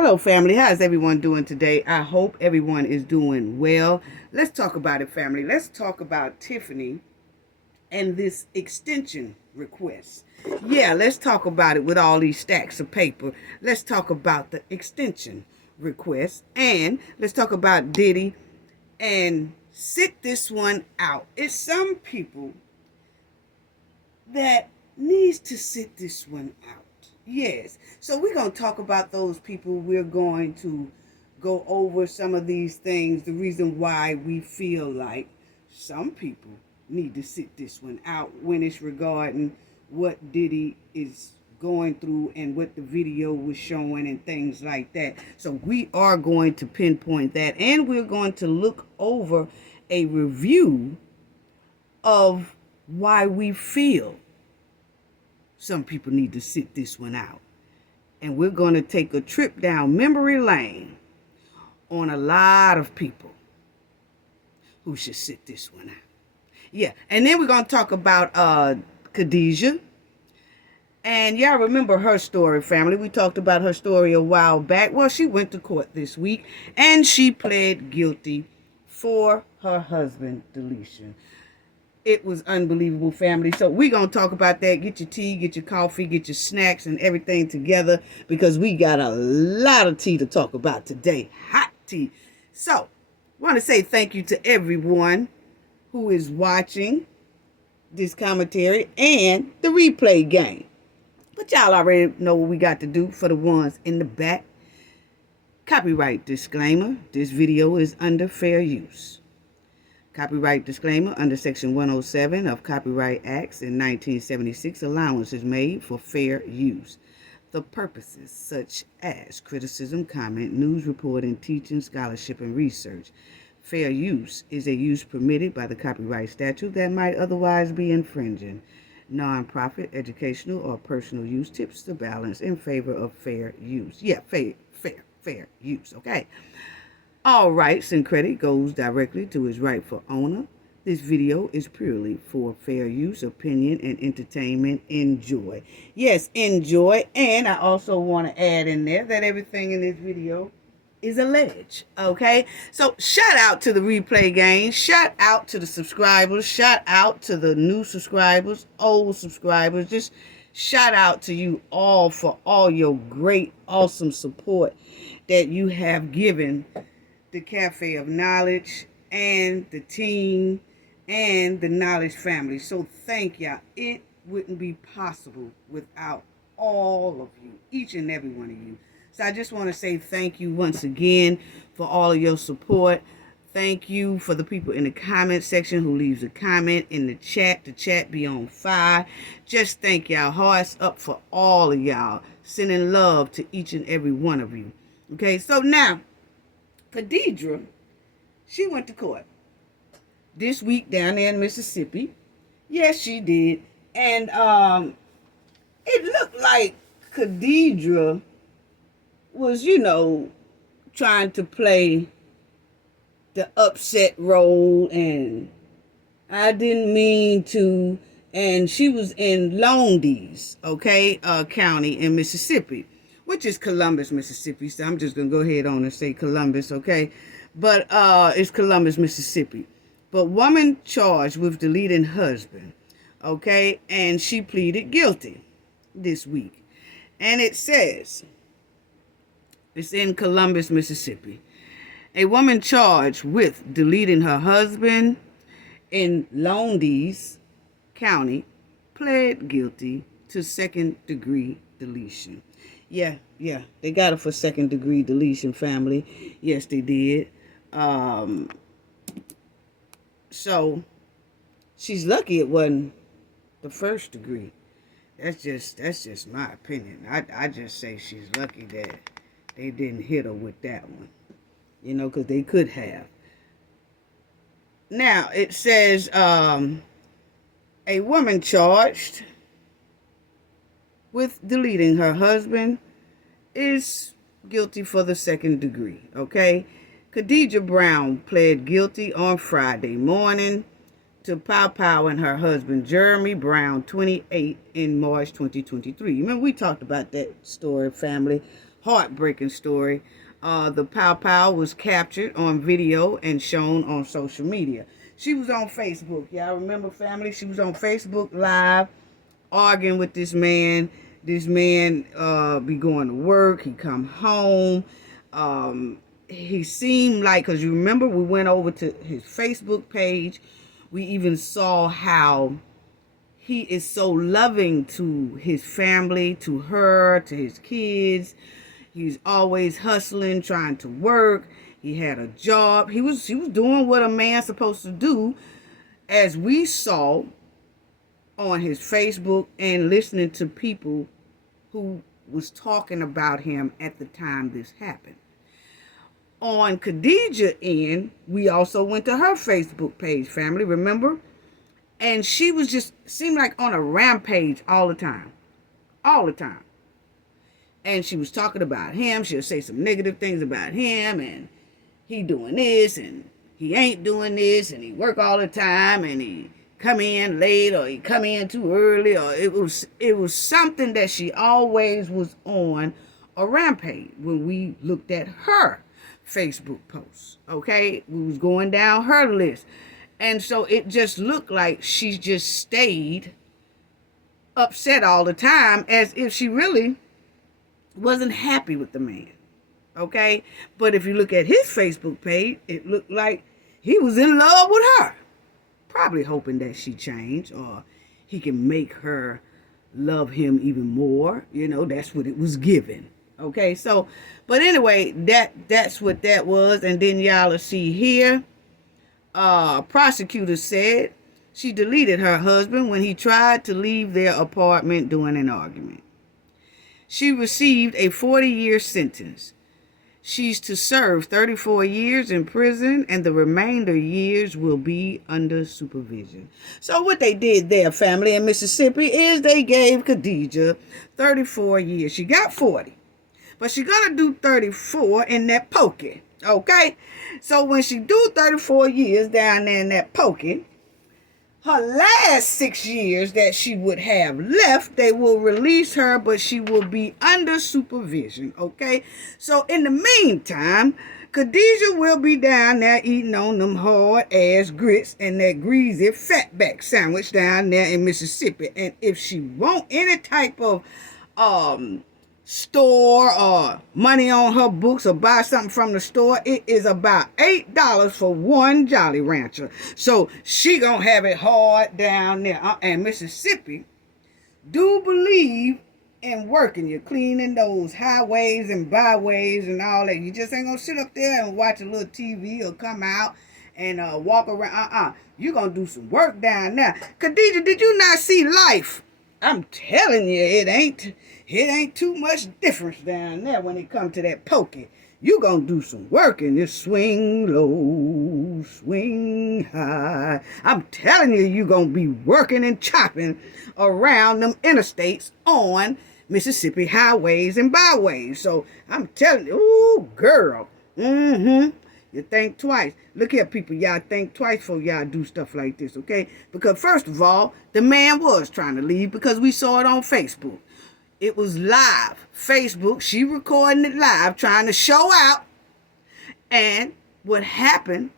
Hello, family. How's everyone doing today? I hope everyone is doing well. Let's talk about it, family. Let's talk about Tiffany and this extension request. Yeah, let's talk about it with all these stacks of paper. Let's talk about the extension request. And let's talk about Diddy and sit this one out. It's some people that needs to sit this one out. Yes. So we're going to talk about those people. We're going to go over some of these things, the reason why we feel like some people need to sit this one out when it's regarding what Diddy is going through and what the video was showing and things like that. So we are going to pinpoint that, and we're going to look over a review of why we feel some people need to sit this one out. And we're going to take a trip down memory lane on a lot of people who should sit this one out. Yeah, and then we're going to talk about Kadejah. And y'all remember her story, family. We talked about her story a while back. Well, she went to court this week, and she pled guilty for her husband deletion. It was unbelievable, family. So we're going to talk about that. Get your tea, get your coffee, get your snacks and everything together, because we got a lot of tea to talk about today. Hot tea. So I want to say thank you to everyone who is watching this commentary and the replay game. But y'all already know what we got to do for the ones in the back. Copyright disclaimer. This video is under fair use. Copyright disclaimer. Under Section 107 of Copyright Acts in 1976, allowance is made for fair use. The purposes such as criticism, comment, news reporting, teaching, scholarship, and research. Fair use is a use permitted by the copyright statute that might otherwise be infringing. Non-profit, educational, or personal use tips the balance in favor of fair use. Yeah, fair use, okay? All rights and credit goes directly to its rightful owner. This video is purely for fair use, opinion, and entertainment. Enjoy. Yes, enjoy. And I also want to add in there that everything in this video is alleged, okay? So shout out to the replay gang. Shout out to the subscribers. Shout out to the new subscribers, old subscribers. Just shout out to you all for all your great, awesome support that you have given the Cafe of Knowledge and the team and the Knowledge family. So thank y'all. It wouldn't be possible without all of you, each and every one of you. So I just want to say thank you once again for all of your support. Thank you for the people in the comment section who leaves a comment in the chat. The chat be on fire. Just thank y'all. Hearts up for all of y'all. Sending love to each and every one of you. Okay, so now, Kadejah, she went to court this week down there in Mississippi. Yes, she did. And it looked like Kadejah was, trying to play the upset role, and I didn't mean to. And she was in Lowndes, okay, county in Mississippi, which is Columbus, Mississippi. So I'm just going to go ahead on and say Columbus, okay? But it's Columbus, Mississippi. But woman charged with deleting husband, okay? And she pleaded guilty this week. And it says, it's in Columbus, Mississippi. A woman charged with deleting her husband in Lowndes County pled guilty to second-degree deletion. Yeah, they got her for second-degree deletion, family. Yes, they did. So she's lucky it wasn't the first degree. That's just my opinion. I just say she's lucky that they didn't hit her with that one, because they could have. Now it says a woman charged with deleting her husband is guilty for the second degree, okay? Kadejah Brown pled guilty on Friday morning to Pow and her husband Jeremy Brown, 28, in March 2023. Remember, we talked about that story, family. heartbreaking story. The Pow Pow was captured on video and shown on social media. She was on Facebook. Y'all remember, family? She was on Facebook Live arguing with this man. This man be going to work. He come home. He seemed like, because you remember we went over to his Facebook page. We even saw how he is so loving to his family, to her, to his kids. He's always hustling, trying to work. He had a job. He was doing what a man's supposed to do, as we saw on his Facebook and listening to people who was talking about him at the time this happened. On Kadejah end, we also went to her Facebook page, family, remember? And she was just, seemed like on a rampage all the time. All the time. And she was talking about him. She'll say some negative things about him. And he doing this. And he ain't doing this. And he work all the time. And he come in late. Or he come in too early. Or it was something that she always was on a rampage when we looked at her Facebook posts. Okay? We was going down her list. And so it just looked like she just stayed upset all the time, as if she really wasn't happy with the man. Okay? But if you look at his Facebook page, it looked like he was in love with her. Probably hoping that she changed, or he can make her love him even more. You know, that's what it was given. Okay? So, but anyway, that's what that was. And then y'all will see here, prosecutor said she deleted her husband when he tried to leave their apartment during an argument. She received a 40-year sentence. She's to serve 34 years in prison, and the remainder years will be under supervision. So what they did there, family, in Mississippi, is they gave Kadejah 34 years. She got 40, but she's going to do 34 in that pokey, okay? So when she do 34 years down there in that pokey, her last 6 years that she would have left, they will release her, but she will be under supervision, okay? So in the meantime, Kadejah will be down there eating on them hard-ass grits and that greasy fatback sandwich down there in Mississippi. And if she want any type of store or money on her books or buy something from the store, it is about $8 for one Jolly Rancher. So she gonna have it hard down there. And Mississippi do believe in working. You're cleaning those highways and byways and all that. You just ain't gonna sit up there and watch a little TV or come out and walk around. You're gonna do some work down there. Kadejah, did you not see life? I'm telling you, it ain't too much difference down there when it comes to that pokey. You gonna do some work and just swing low, swing high. I'm telling you, you gonna be working and chopping around them interstates on Mississippi highways and byways. So I'm telling you, ooh, girl, you think twice. Look here, people, y'all think twice before y'all do stuff like this, okay? Because first of all, the man was trying to leave because we saw it on Facebook. It was live. Facebook, she recording it live, trying to show out. And what happened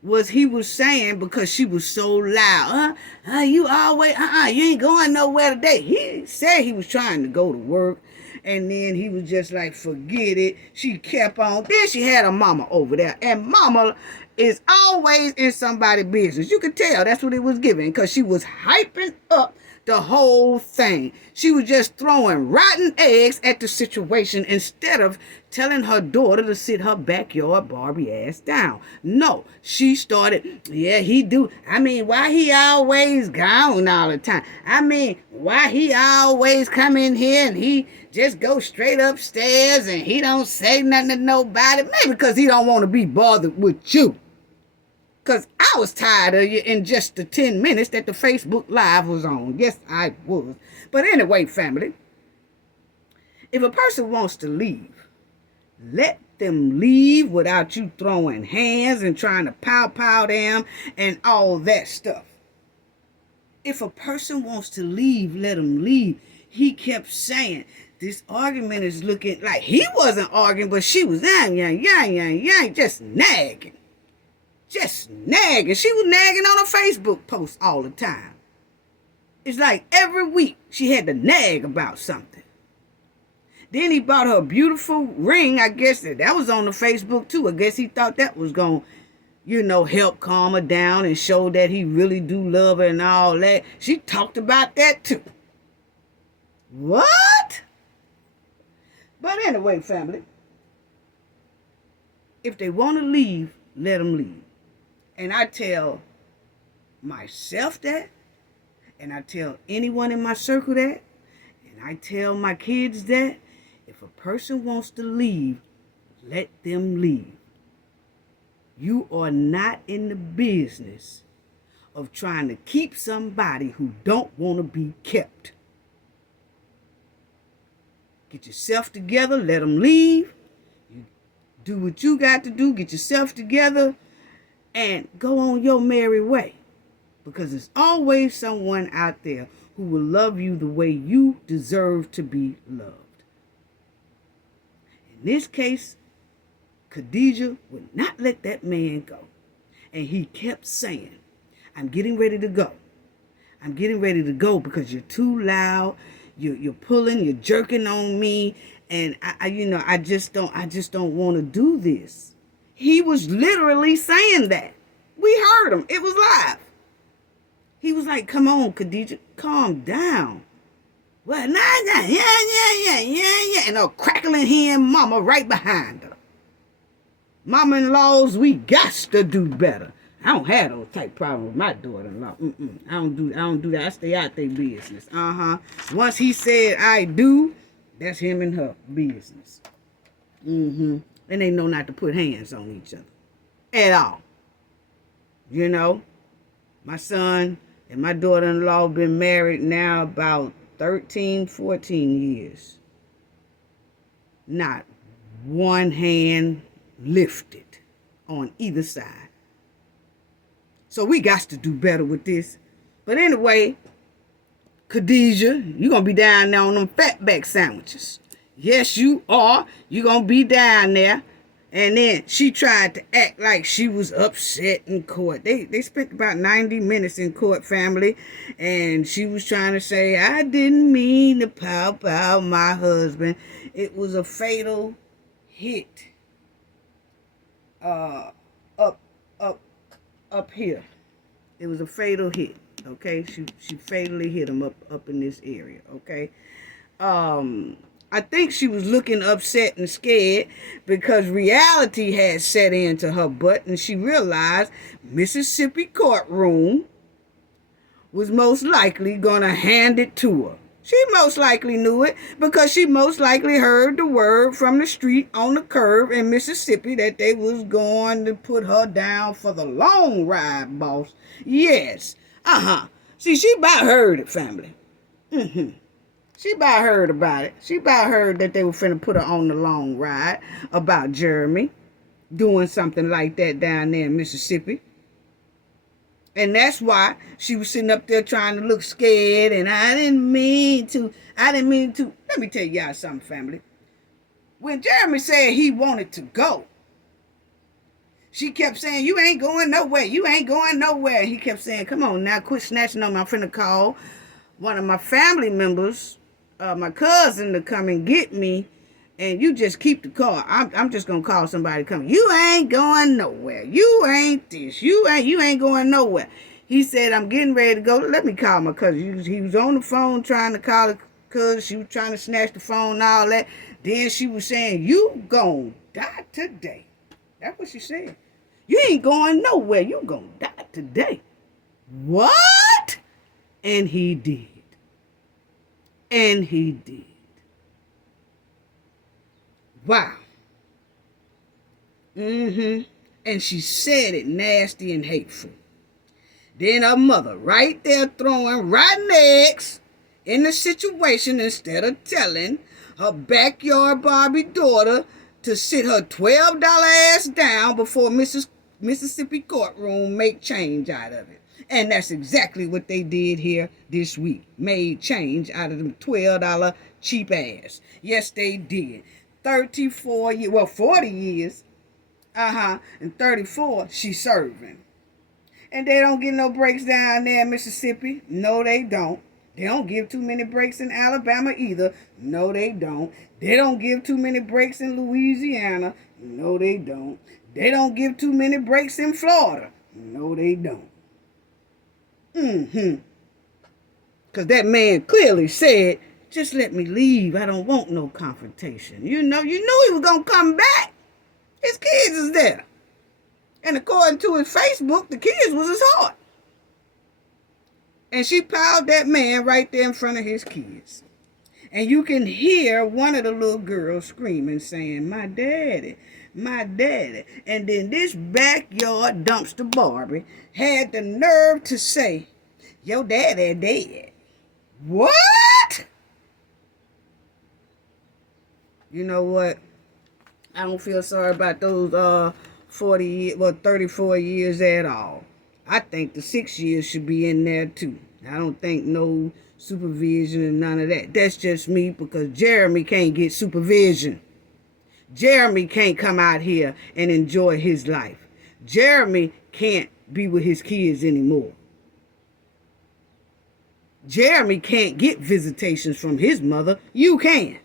was he was saying, because she was so loud, you always, you ain't going nowhere today. He said he was trying to go to work. And then he was just like, forget it. She kept on. Then she had a mama over there. And mama is always in somebody's business. You could tell that's what it was giving, because she was hyping up the whole thing. She was just throwing rotten eggs at the situation instead of telling her daughter to sit her backyard Barbie ass down. No, she started, yeah, he do. I mean, why he always gone all the time? I mean, why he always come in here and he just go straight upstairs and he don't say nothing to nobody? Maybe because he don't want to be bothered with you. Because I was tired of you in just the 10 minutes that the Facebook Live was on. Yes, I was. But anyway, family, if a person wants to leave, let them leave without you throwing hands and trying to pow them and all that stuff. If a person wants to leave, let them leave. He kept saying, this argument is looking like he wasn't arguing, but she was just nagging. Just nagging. She was nagging on her Facebook post all the time. It's like every week she had to nag about something. Then he bought her a beautiful ring. I guess that was on the Facebook too. I guess he thought that was going to, help calm her down and show that he really do love her and all that. She talked about that too. What? But anyway, family, if they want to leave, let them leave. And I tell myself that, and I tell anyone in my circle that, and I tell my kids that, if a person wants to leave, let them leave. You are not in the business of trying to keep somebody who don't want to be kept. Get yourself together, let them leave. You do what you got to do, get yourself together, and go on your merry way. Because there's always someone out there who will love you the way you deserve to be loved. In this case, Kadejah would not let that man go. And he kept saying, I'm getting ready to go. I'm getting ready to go because you're too loud. You're pulling, you're jerking on me. And I just don't want to do this. He was literally saying that. We heard him. It was live. He was like, come on, Kadejah, calm down. Well, yeah. And a crackling hen mama right behind her. Mama-in-laws, we got to do better. I don't have those type problems with my daughter-in-law. I don't do that. I stay out their business. Once he said I do, that's him and her business. And they know not to put hands on each other. At all. My son and my daughter-in-law been married now about 13, 14 years. Not one hand lifted on either side. So we got to do better with this. But anyway, Kadejah, you're going to be down there on them fatback sandwiches. Yes, you are. You're going to be down there. And then she tried to act like she was upset in court. They spent about 90 minutes in court, family. And she was trying to say, I didn't mean to pop out my husband. It was a fatal hit. Up here. It was a fatal hit. Okay. She fatally hit him up in this area. Okay. I think she was looking upset and scared because reality had set into her butt and she realized Mississippi courtroom was most likely going to hand it to her. She most likely knew it because she most likely heard the word from the street on the curb in Mississippi that they was going to put her down for the long ride, boss. Yes. See, she about heard it, family. She about heard about it. She about heard that they were finna put her on the long ride about Jeremy doing something like that down there in Mississippi. And that's why she was sitting up there trying to look scared and I didn't mean to. Let me tell y'all something, family. When Jeremy said he wanted to go, she kept saying, you ain't going nowhere. You ain't going nowhere. He kept saying, come on now, quit snatching on me. I'm finna call one of my family members, my cousin, to come and get me. And you just keep the car. I'm just going to call somebody to come. You ain't going nowhere. You ain't this. You ain't going nowhere. He said, I'm getting ready to go. Let me call my cousin. He was on the phone trying to call her cousin. She was trying to snatch the phone and all that. Then she was saying, you gonna die today. That's what she said. You ain't going nowhere. You gonna die today. What? And he did. And he did. Wow. And she said it nasty and hateful. Then her mother right there throwing rotten eggs in the situation instead of telling her backyard Barbie daughter to sit her $12 ass down before Mississippi courtroom make change out of it. And that's exactly what they did here this week. Made change out of them $12 cheap ass. Yes, they did. 34 years, well, 40 years. And 34, she's serving. And they don't get no breaks down there in Mississippi. No, they don't. They don't give too many breaks in Alabama either. No, they don't. They don't give too many breaks in Louisiana. No, they don't. They don't give too many breaks in Florida. No, they don't. Because that man clearly said, just let me leave. I don't want no confrontation. You knew he was going to come back. His kids is there. And according to his Facebook, the kids was his heart. And she piled that man right there in front of his kids. And you can hear one of the little girls screaming, saying, my daddy, my daddy. And then this backyard dumpster Barbie had the nerve to say, your daddy dead. What? You know what? I don't feel sorry about those 34 years at all. I think the 6 years should be in there too. I don't think no supervision and none of that. That's just me, because Jeremy can't get supervision. Jeremy can't come out here and enjoy his life. Jeremy can't be with his kids anymore. Jeremy can't get visitations from his mother. You can.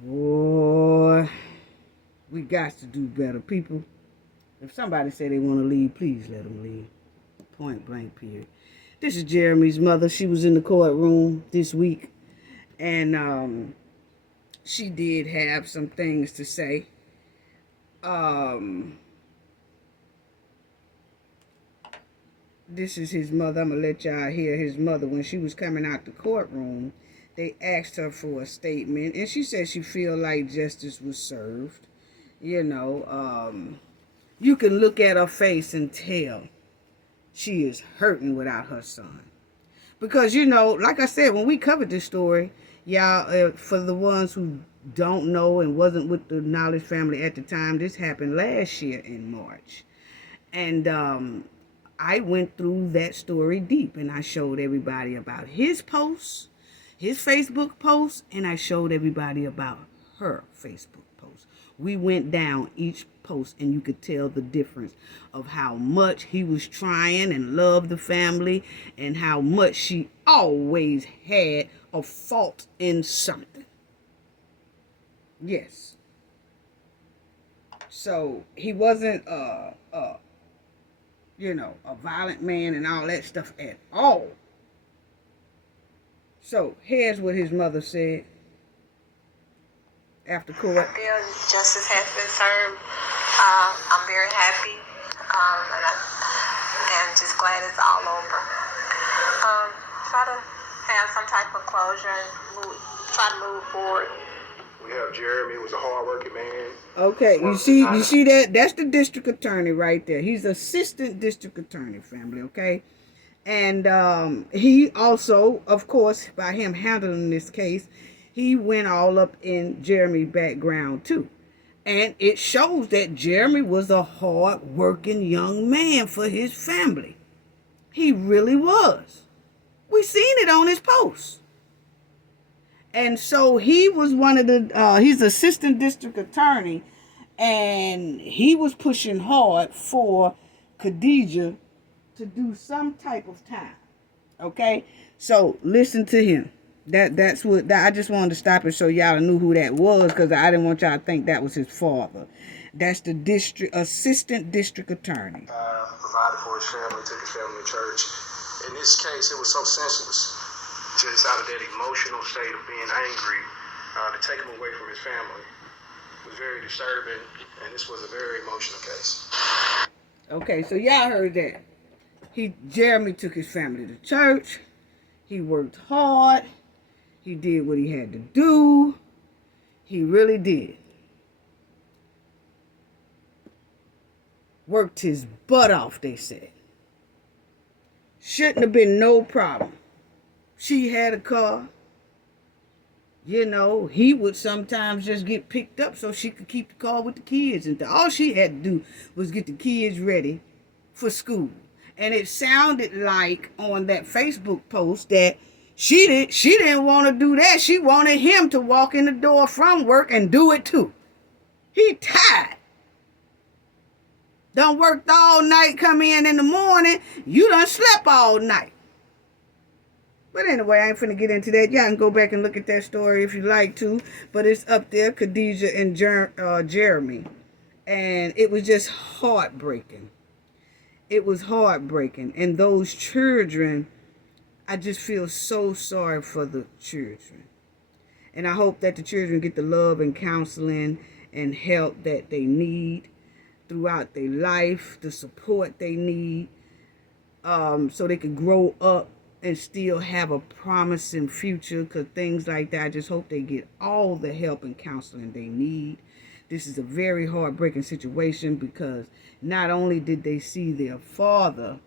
Boy, we got to do better, people. If somebody say they want to leave, please let them leave. Point blank, period. This is Jeremy's mother. She was in the courtroom this week, and she did have some things to say. This is his mother. I'm going to let y'all hear his mother. When she was coming out the courtroom, they asked her for a statement, and she said she feel like justice was served. You know, you can look at her face and tell she is hurting without her son. Because, you know, like I said, when we covered this story, y'all, for the ones who don't know and wasn't with the Knowledge family at the time, this happened last year in March. And I went through that story deep, and I showed everybody about his posts, his Facebook posts, and I showed everybody about her Facebook post. We went down each post, and you could tell the difference of how much he was trying and loved the family, and how much she always had a fault in something. Yes. So he wasn't a violent man and all that stuff at all. So here's what his mother said after court. I feel justice has been served. I'm very happy, and I'm just glad it's all over. Try to have some type of closure and try to move forward. We have Jeremy, who was a hard-working man. Okay, you see that? That's the district attorney right there. He's assistant district attorney, family, okay? And he also, of course, by him handling this case, he went all up in Jeremy's background too. And it shows that Jeremy was a hard-working young man for his family. He really was. We seen it on his post. And so he was one of the, he's assistant district attorney, and he was pushing hard for Kadejah to do some type of time. Okay? So listen to him. That's what I just wanted to stop and show y'all knew who that was, because I didn't want y'all to think that was his father. That's the assistant district attorney. Provided for his family, took his family to church. In this case, it was so senseless, just out of that emotional state of being angry, to take him away from his family. It was very disturbing, and this was a very emotional case. Okay, so y'all heard that. Jeremy took his family to church. He worked hard. He did what he had to do. He really did. Worked his butt off, they said. Shouldn't have been no problem. She had a car. You know, he would sometimes just get picked up so she could keep the car with the kids. And all she had to do was get the kids ready for school. And it sounded like on that Facebook post that she didn't want to do that. She wanted him to walk in the door from work and do it too. He tired. Done worked all night, come in the morning. You done slept all night. But anyway, I ain't finna get into that. Y'all can go back and look at that story if you like to. But it's up there, Kadejah and Jeremy. And it was just heartbreaking. It was heartbreaking. And those children, I just feel so sorry for the children. And I hope that the children get the love and counseling and help that they need throughout their life, the support they need, so they can grow up and still have a promising future, because things like that, I just hope they get all the help and counseling they need. This is a very heartbreaking situation, because not only did they see their father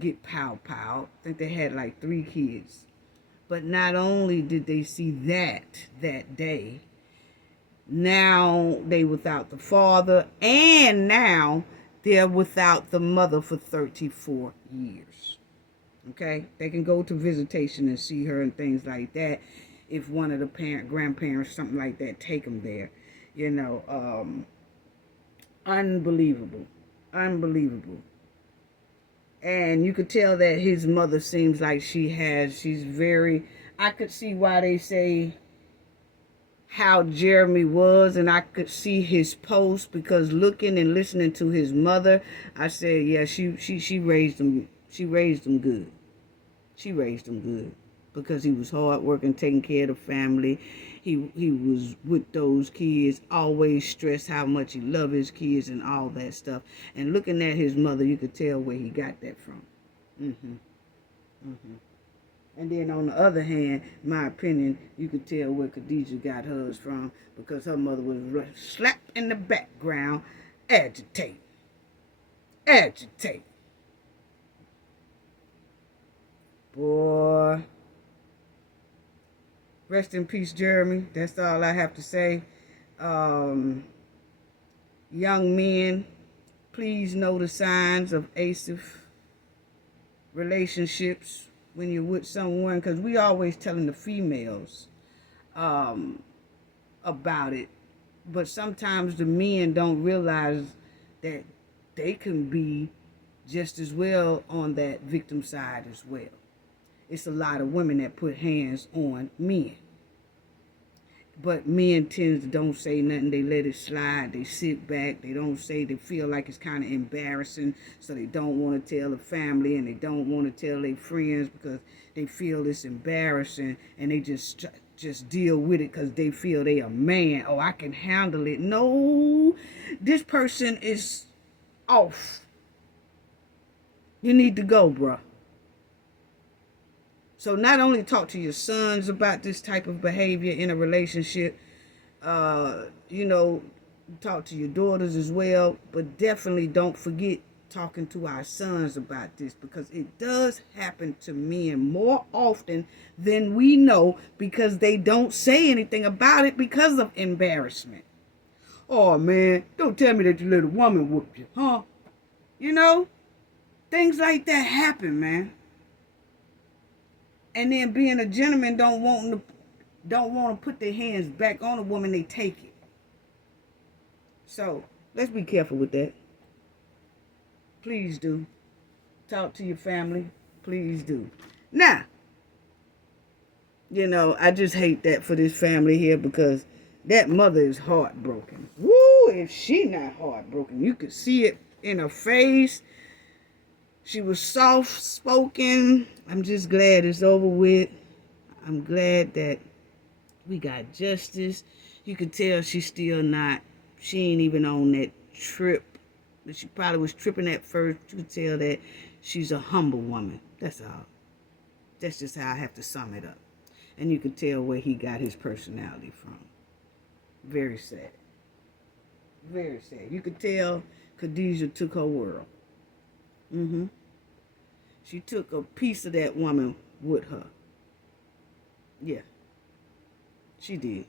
get pow-pow, I think they had like 3 kids, but not only did they see that day, now they without the father, and now they're without the mother for 34 years. Okay, they can go to visitation and see her and things like that. If one of the grandparents, something like that, take them there, you know. Unbelievable. And you could tell that his mother seems like she's very, I could see why they say how Jeremy was, and I could see his post, because looking and listening to his mother, I said, yeah, she raised him. She raised him good. She raised him good, because he was hard working, taking care of the family. He was with those kids, always stressed how much he loved his kids and all that stuff. And looking at his mother, you could tell where he got that from. And then on the other hand, my opinion, you could tell where Kadejah got hers from, because her mother was slapped in the background, agitate. Boy. Rest in peace, Jeremy. That's all I have to say. Young men, please know the signs of abusive relationships when you're with someone, because we always telling the females about it, but sometimes the men don't realize that they can be just as well on that victim side as well. It's a lot of women that put hands on men, but men tend to don't say nothing. They let it slide. They sit back. They don't say. They feel like it's kind of embarrassing, so they don't want to tell the family, and they don't want to tell their friends because they feel it's embarrassing, and they just deal with it because they feel they a man. Oh, I can handle it. No, this person is off. You need to go, bruh. So not only talk to your sons about this type of behavior in a relationship, talk to your daughters as well, but definitely don't forget talking to our sons about this, because it does happen to men more often than we know, because they don't say anything about it because of embarrassment. Oh man, don't tell me that your little woman whooped you, huh? Things like that happen, man. And then being a gentleman don't want to put their hands back on a woman, they take it. So let's be careful with that. Please do. Talk to your family. Please do. Now, I just hate that for this family here, because that mother is heartbroken. Woo, if she not heartbroken, you could see it in her face. She was soft-spoken. I'm just glad it's over with. I'm glad that we got justice. You could tell she ain't even on that trip. She probably was tripping at first. You could tell that she's a humble woman. That's all. That's just how I have to sum it up. And you could tell where he got his personality from. Very sad. Very sad. You could tell Kadejah took her world. She took a piece of that woman with her. Yeah. She did.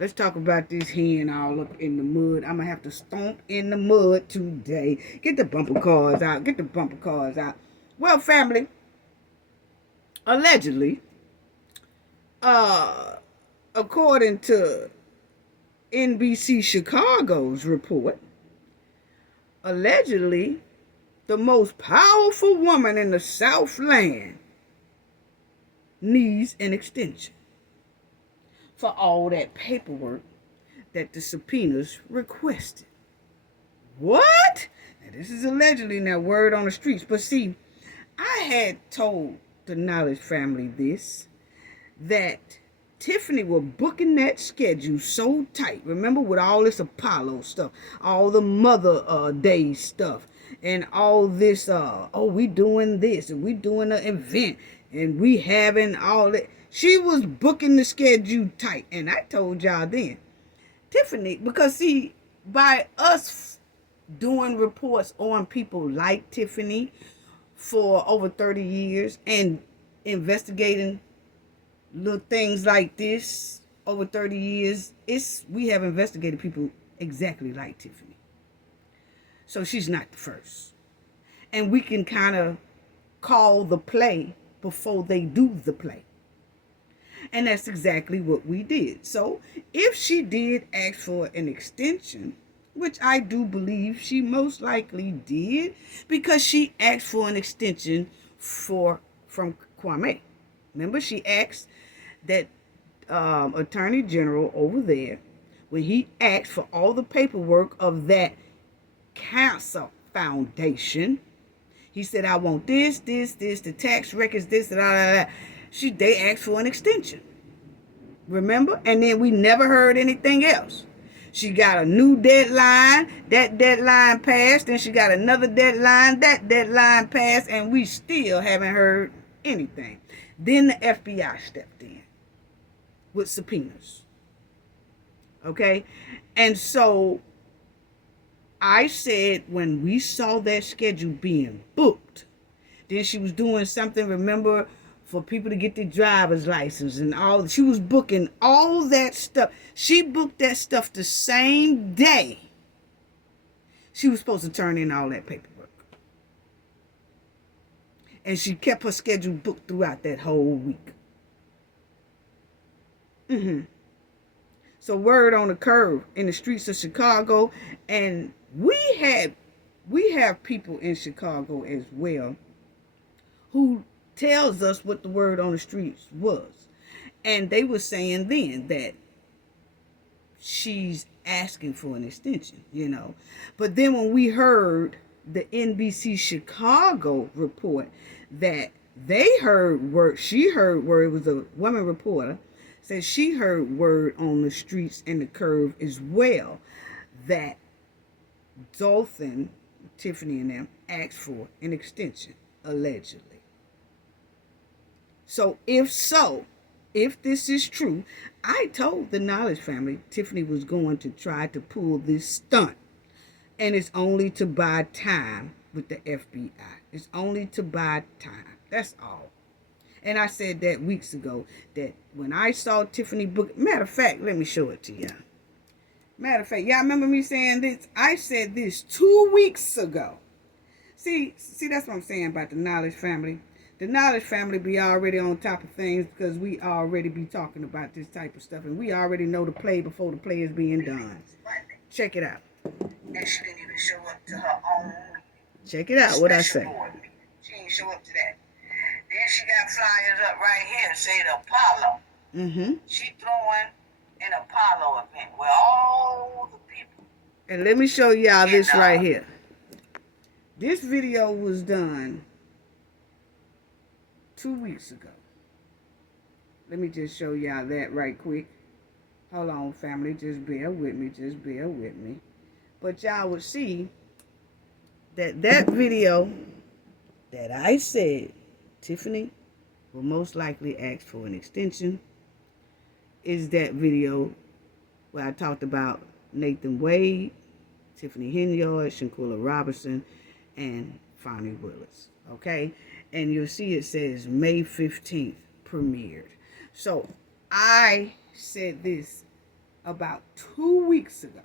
Let's talk about this hen all up in the mud. I'm going to have to stomp in the mud today. Get the bumper cars out. Get the bumper cars out. Well, family, allegedly, according to NBC Chicago's report, allegedly, the most powerful woman in the Southland needs an extension for all that paperwork that the subpoenas requested. What? Now, this is allegedly now word on the streets. But see, I had told the Knowledge family this, that Tiffany was booking that schedule so tight. Remember, with all this Apollo stuff, all the Mother Day stuff, and all this, we doing this, and we doing an event, and we having all that. She was booking the schedule tight. And I told y'all then, Tiffany, because see, by us doing reports on people like Tiffany for over 30 years and investigating little things like this over 30 years, we have investigated people exactly like Tiffany. So she's not the first. And we can kind of call the play before they do the play. And that's exactly what we did. So if she did ask for an extension, which I do believe she most likely did, because she asked for an extension from Kwame. Remember, she asked that Attorney General over there, when he asked for all the paperwork of that cancer foundation, he said, I want this, the tax records, this, that. They asked for an extension. Remember? And then we never heard anything else. She got a new deadline. That deadline passed. Then she got another deadline. That deadline passed. And we still haven't heard anything. Then the FBI stepped in with subpoenas. Okay? And so I said, when we saw that schedule being booked, then she was doing something, remember, for people to get their driver's license and all. She was booking all that stuff. She booked that stuff the same day she was supposed to turn in all that paperwork. And she kept her schedule booked throughout that whole week. So word on the curve in the streets of Chicago. And we have people in Chicago as well who tells us what the word on the streets was. And they were saying then that she's asking for an extension, But then when we heard the NBC Chicago report that she heard word, it was a woman reporter, said she heard word on the streets and the curve as well that Dothan, Tiffany and them, asked for an extension, allegedly. So if this is true, I told the Knowledge family Tiffany was going to try to pull this stunt. And it's only to buy time with the FBI. It's only to buy time. That's all. And I said that weeks ago, that when I saw Tiffany book, matter of fact, let me show it to y'all. Matter of fact, y'all remember me saying this? I said this 2 weeks ago. See, that's what I'm saying about the Knowledge family. The Knowledge family be already on top of things because we already be talking about this type of stuff. And we already know the play before the play is being done. Check it out. And she didn't even show up to her own. Check it out, what I say. She didn't show up to that. Then she got flyers up right here, say the Apollo. She throwing an Apollo event where all the people. And let me show y'all this right here. This video was done 2 weeks ago. Let me just show y'all that right quick. Hold on, family. Just bear with me. But y'all would see that video that I said Tiffany will most likely ask for an extension is that video where I talked about Nathan Wade, Tiffany Henyard, Shanquilla Robinson, and Fonnie Willis. Okay? And you'll see it says May 15th premiered. So I said this about 2 weeks ago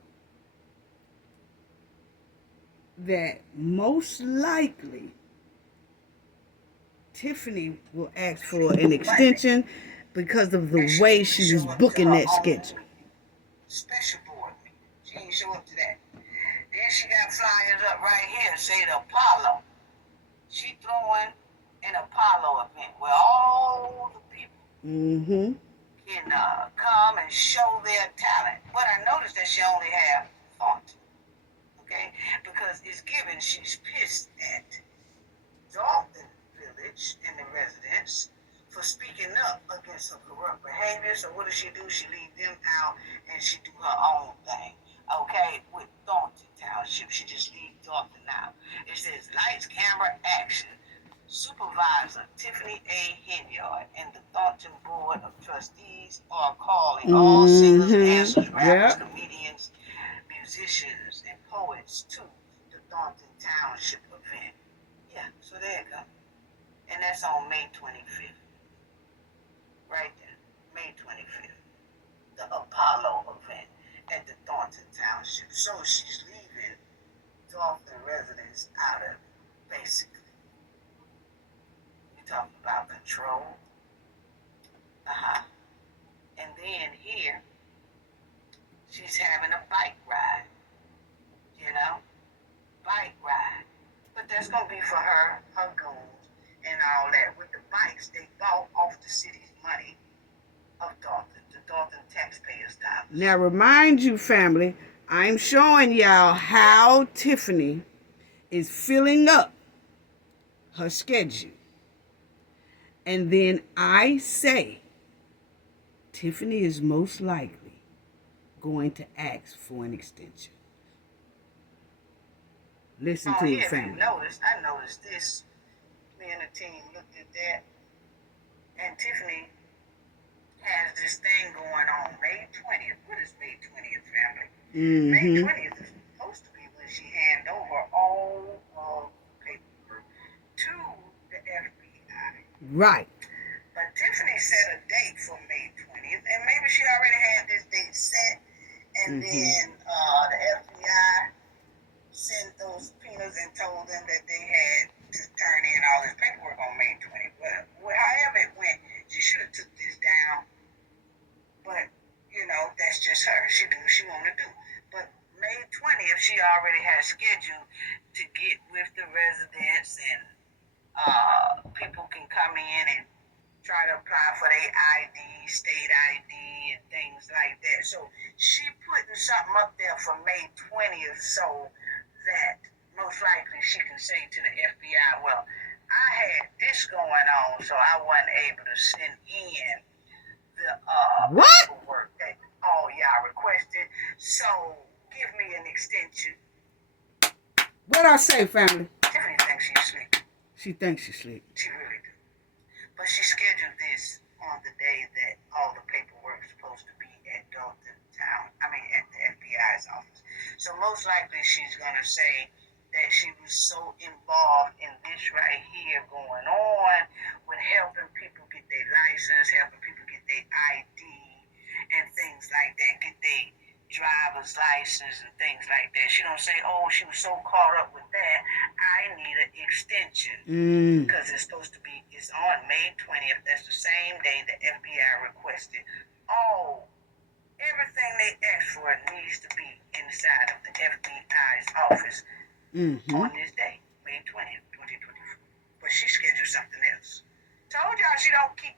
that most likely Tiffany will ask for an extension because of the way she was booking that schedule. Special board meeting. She ain't show up to that. Then she got flyers up right here, say the Apollo. She throwing an Apollo event where all the people can come and show their talent. But I noticed that she only have thought. Okay? Because it's given she's pissed at Dalton Village and the residents for speaking up against her corrupt behavior. So what does she do? She leave them out and she do her own thing. Okay, with Thornton Township, she just leave Dalton out. It says lights, camera, action. Supervisor Tiffany A. Henyard and the Thornton Board of Trustees are calling all singers, dancers, rappers, comedians, musicians, and poets to the Thornton Township event. Yeah, so there you go. And that's on May 25th. Right there, May 25th. The Apollo event at the Thornton Township. So she's leaving Dalton residents out of it, basically. You're talking about control. And then here, she's having a bike ride. You know? Bike ride. But that's going to be for her goons, and all that. With the bikes, they bought off the city's money of Dalton, the Dalton taxpayers' dollars. Now, remind you, family, I'm showing y'all how Tiffany is filling up her schedule. And then I say, Tiffany is most likely going to ask for an extension. Listen to it, family. I noticed this. Me and the team looked at that. And Tiffany has this thing going on May 20th. What is May 20th, family? May 20th is supposed to be when she hand over all of the paperwork to the FBI. Right. But Tiffany set a date for May 20th, and maybe she already had this date set, and then the FBI sent those subpoenas and told them that they had to turn in all this paperwork on May 20th. But however it went, she should have took this down. But, you know, that's just her. She do what she want to do. But May 20th, she already had scheduled to get with the residents, and people can come in and try to apply for their ID, state ID, and things like that. So she putting something up there for May 20th so that most likely she can say to the FBI, well, I had this going on, so I wasn't able to send in the paperwork that all y'all requested. So give me an extension. What I say, family? Tiffany thinks she's asleep. She thinks she's asleep. She really do. But she scheduled this on the day that all the paperwork is supposed to be at at the FBI's office. So most likely she's going to say that she was so involved in this right here going on with helping people get their license, helping people get their ID and things like that, get their driver's license and things like that. She don't say, oh, she was so caught up with that, I need an extension. Because it's supposed to be, it's on May 20th. That's the same day the FBI requested. Oh, everything they asked for needs to be inside of the FBI's office on this day, May 20th, 2024. But she scheduled something else. Told y'all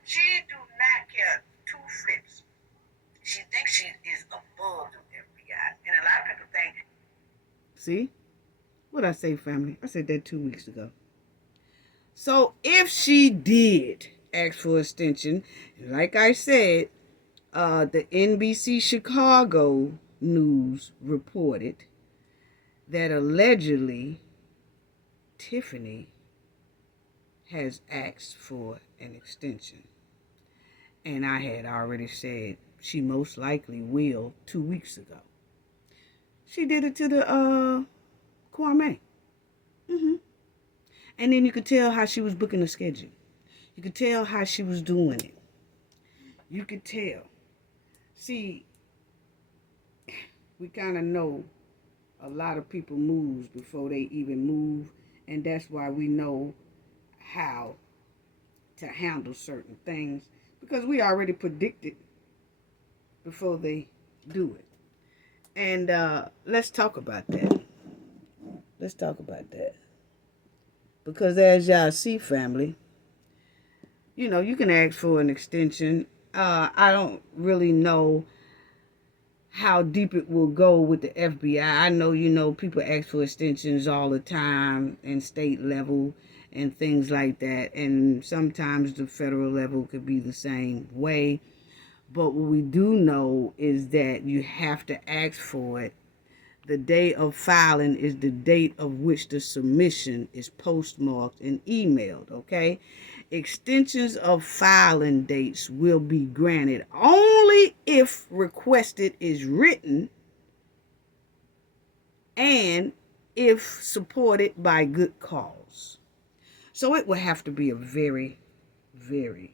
she do not care two flips. She thinks she is above the FBI. And a lot of people think. See? What I say, family? I said that 2 weeks ago. So if she did ask for extension, like I said, the NBC Chicago News reported that allegedly Tiffany has asked for an extension. And I had already said she most likely will 2 weeks ago. She did it to the Kwame. And then you could tell how she was booking the schedule. You could tell how she was doing it. You could tell. See, We kind of know a lot of people moves before they even move, and that's why we know how to handle certain things, because we already predicted before they do it. And let's talk about that. Let's talk about that. Because as y'all see, family, you know, you can ask for an extension. I don't really know how deep it will go with the FBI. I know, you know, people ask for extensions all the time in state level and things like that. And sometimes the federal level could be the same way. But what we do know is that you have to ask for it. The day of filing is the date of which the submission is postmarked and emailed, okay? Extensions of filing dates will be granted only if requested is written and if supported by good cause. So it will have to be a very, very,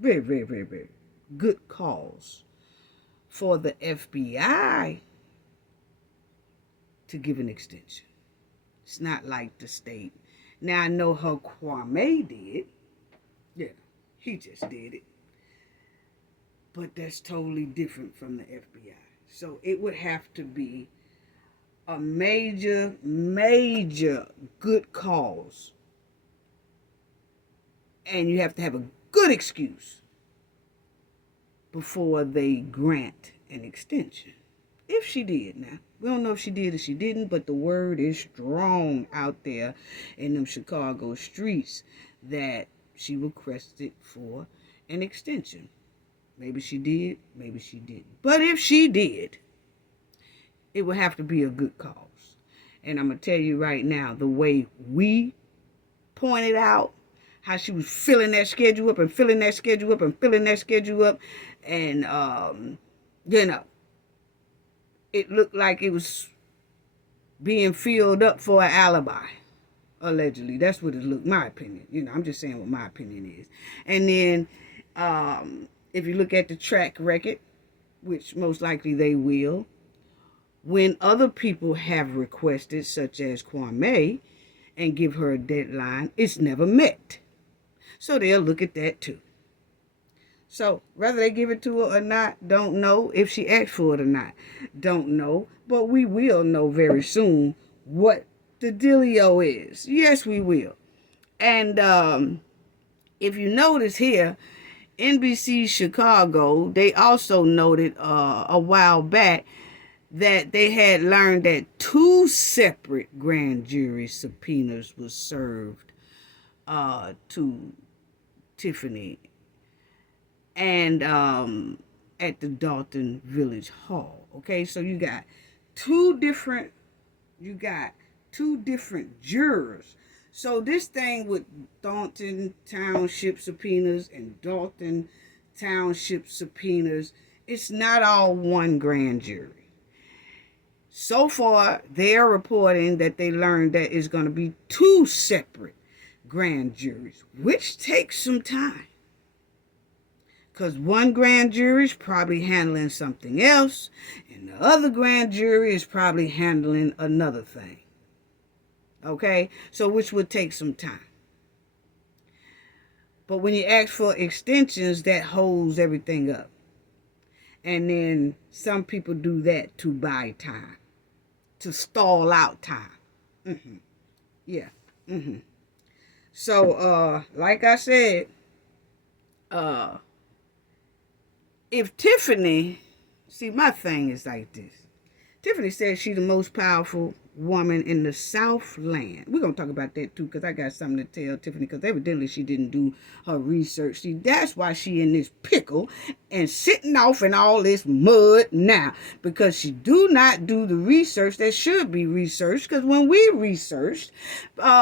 very, very, very, very good cause for the FBI to give an extension. It's not like the state. Now, I know her Kwame did. Yeah, he just did it. But that's totally different from the FBI. So it would have to be a major, major good cause. And you have to have a good excuse before they grant an extension. If she did now. We don't know if she did or she didn't, but the word is strong out there in them Chicago streets that she requested for an extension. Maybe she did, maybe she didn't. But if she did, it would have to be a good cause. And I'm going to tell you right now, the way we pointed out how she was filling that schedule up and filling that schedule up and filling that schedule up, and, you know, it looked like it was being filled up for an alibi, allegedly. That's what it looked, my opinion. You know, I'm just saying what my opinion is. And then, if you look at the track record, which most likely they will, when other people have requested, such as Kwame, and give her a deadline, it's never met. So they'll look at that too. So, whether they give it to her or not, don't know. If she asked for it or not, don't know. But we will know very soon what the dealio is. Yes, we will. And if you notice here, NBC Chicago, they also noted a while back that they had learned that 2 separate grand jury subpoenas was served to Tiffany and at the Dalton Village Hall. Okay, so you got two different jurors. So this thing with Dalton Township subpoenas and Dalton Township subpoenas, it's not all one grand jury. So far, they are reporting that they learned that it's going to be 2 separate grand juries, which takes some time. Because one grand jury is probably handling something else, and the other grand jury is probably handling another thing. Okay? So which would take some time. But when you ask for extensions, that holds everything up. And then some people do that to buy time. To stall out time. Yeah. So, like I said, if Tiffany, see, my thing is like this. Tiffany says she's the most powerful woman in the Southland. We're going to talk about that too, because I got something to tell Tiffany, because evidently she didn't do her research. See, that's why she in this pickle and sitting off in all this mud now, because she do not do the research that should be researched. Because when we researched,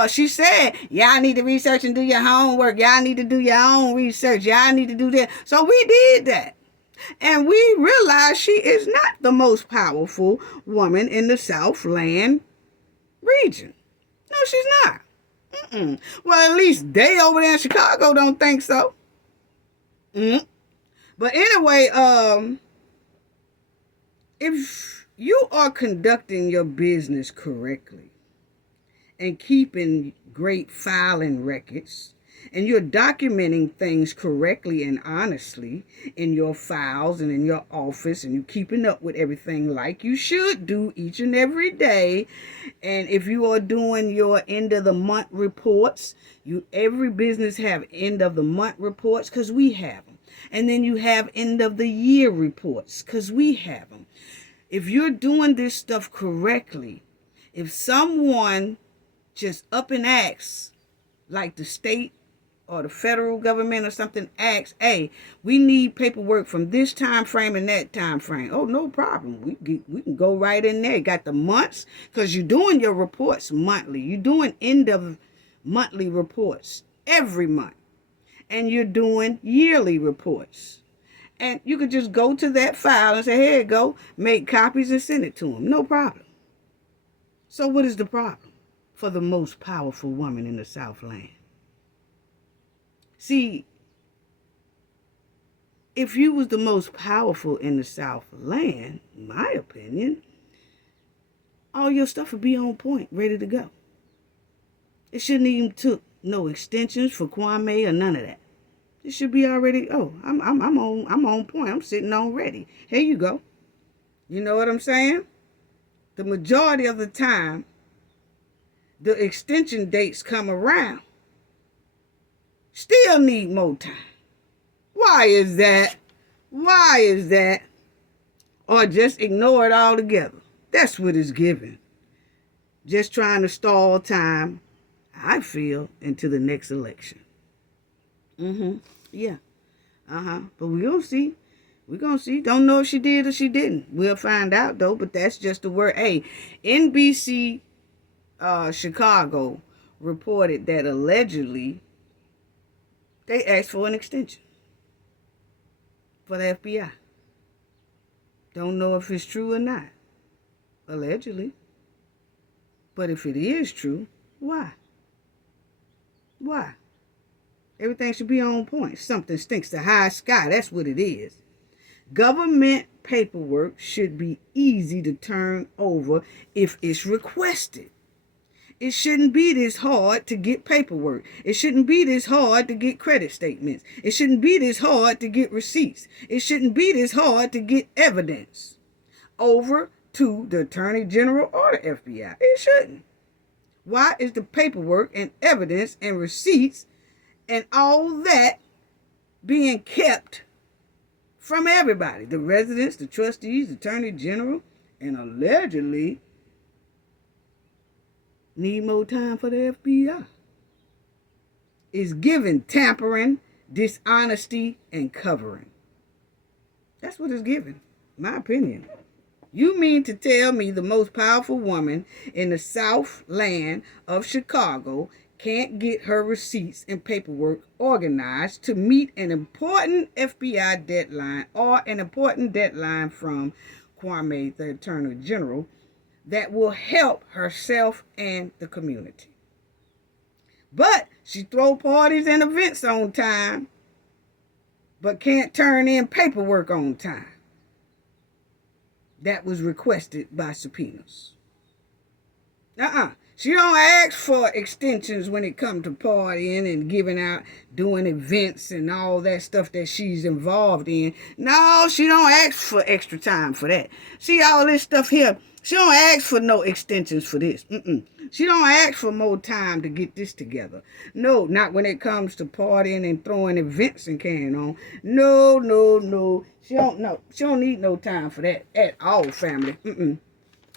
she said, y'all need to research and do your homework. Y'all need to do your own research. Y'all need to do that. So we did that. And we realized she is not the most powerful woman in the Southland region. No, she's not. Well, at least they over there in Chicago don't think so. But anyway, If you are conducting your business correctly and keeping great filing records, and you're documenting things correctly and honestly in your files and in your office, and you're keeping up with everything like you should do each and every day, and if you are doing your end of the month reports, every business have end of the month reports because we have them, and then you have end of the year reports because we have them. If you're doing this stuff correctly, if someone just up and asks, like the state or the federal government or something asks, hey, we need paperwork from this time frame and that time frame. Oh, no problem. We can go right in there. You got the months, because you're doing your reports monthly. You're doing end of monthly reports every month. And you're doing yearly reports. And you could just go to that file and say, here you go, make copies and send it to them. No problem. So what is the problem for the most powerful woman in the Southland? See, if you was the most powerful in the Southland, in my opinion, all your stuff would be on point, ready to go. It shouldn't even took no extensions for Kwame or none of that. It should be already, I'm on point. I'm sitting on ready. Here you go. You know what I'm saying? The majority of the time, the extension dates come around. Still need more time. Why is that? Why is that? Or just ignore it altogether. That's what it's given. Just trying to stall time, I feel, into the next election. Yeah. But we're going to see. We're going to see. Don't know if she did or she didn't. We'll find out, though. But that's just the word. Hey, NBC Chicago reported that allegedly they asked for an extension for the FBI. Don't know if it's true or not. Allegedly. But if it is true, why? Why? Everything should be on point. Something stinks to high sky. That's what it is. Government paperwork should be easy to turn over if it's requested. It shouldn't be this hard to get paperwork. It shouldn't be this hard to get credit statements. It shouldn't be this hard to get receipts. It shouldn't be this hard to get evidence over to the Attorney General or the FBI. It shouldn't. Why is the paperwork and evidence and receipts and all that being kept from everybody? The residents, the trustees, the Attorney General, and allegedly need more time for the FBI. It's given tampering, dishonesty, and covering. That's what it's given, my opinion. You mean to tell me the most powerful woman in the Southland of Chicago can't get her receipts and paperwork organized to meet an important FBI deadline or an important deadline from Kwame, the Attorney General, that will help herself and the community? But she throw parties and events on time, but can't turn in paperwork on time that was requested by subpoenas. She don't ask for extensions when it comes to partying and giving out, doing events and all that stuff that she's involved in. No, she don't ask for extra time for that. See all this stuff here, she don't ask for no extensions for this. She don't ask for more time to get this together. No, not when it comes to partying and throwing events and carrying on. No. She don't need no time for that at all, family.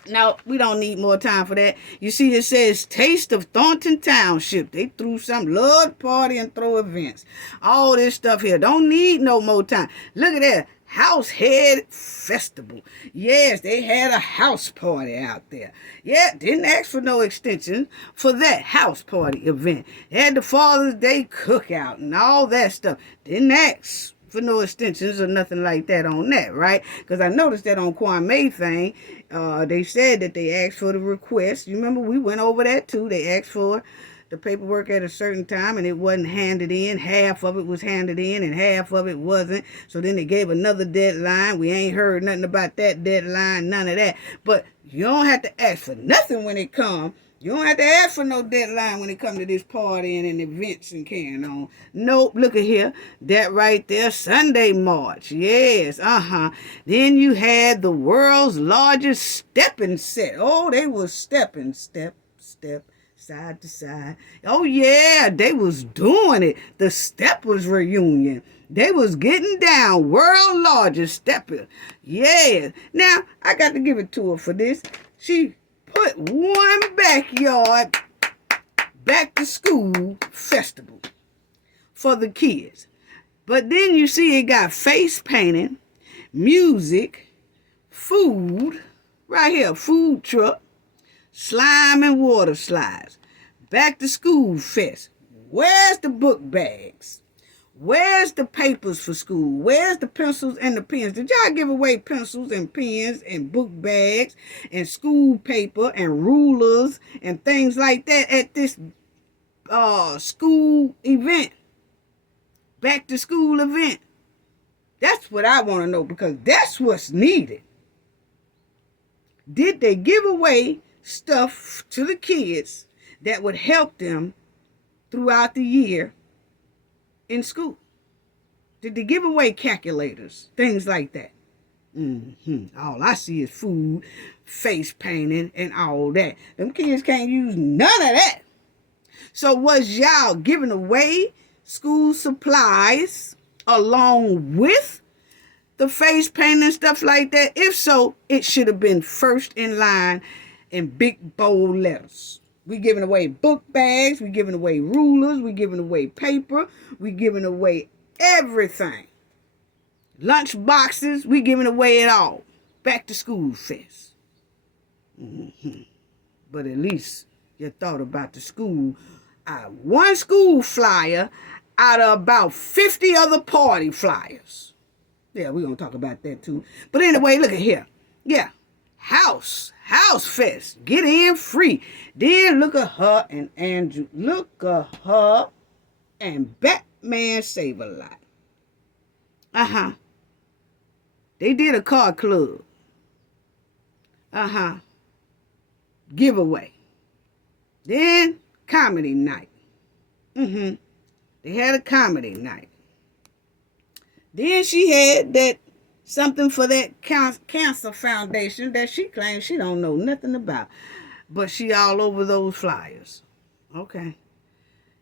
No, we don't need more time for that. You see, it says Taste of Thornton Township. They threw some love party and throw events. All this stuff here. Don't need no more time. Look at that. House Head Festival. Yes, they had a house party out there. Yeah, didn't ask for no extension for that house party event. They had the Father's Day cookout and all that stuff. Didn't ask for no extensions or nothing like that on that, right? Because I noticed that on Kwame thing, they said that they asked for the request. You remember we went over that too. They asked for the paperwork at a certain time and it wasn't handed in. Half of it was handed in and half of it wasn't. So then they gave another deadline. We ain't heard nothing about that deadline, none of that. But you don't have to ask for nothing when it comes. You don't have to ask for no deadline when it comes to this partying and events and carrying on. Nope, look at here. That right there, Sunday march. Yes, Then you had the world's largest stepping set. Oh, they was stepping, step, side to side. Oh, yeah, they was doing it. The Steppers reunion. They was getting down. World largest stepper. Yeah. Now, I got to give it to her for this. She put one backyard back to school festival for the kids. But then you see it got face painting, music, food, right here, food truck, slime and water slides, back to school fest. Where's the book bags? Where's the papers for school? Where's the pencils and the pens? Did y'all give away pencils and pens and book bags and school paper and rulers and things like that at this school event? Back to school event. That's what I want to know, because that's what's needed. Did they give away stuff to the kids that would help them throughout the year in school? Did they give away calculators, things like that? All I see is food, face painting, and all that. Them kids can't use none of that. So was y'all giving away school supplies along with the face painting and stuff like that? If so, it should have been first in line in big bold letters. We giving away book bags, we giving away rulers, we giving away paper, we giving away everything. Lunch boxes, we giving away it all. Back to school fest. But at least you thought about the school. One school flyer out of about 50 other party flyers. Yeah, we're going to talk about that too. But anyway, look at here. Yeah, house fest. Get in free. Then look at her and Andrew. Look at her and Batman Save-A-Lot. They did a car club. Giveaway. Then comedy night. They had a comedy night. Then she had that something for that cancer foundation that she claims she don't know nothing about. But she all over those flyers. Okay.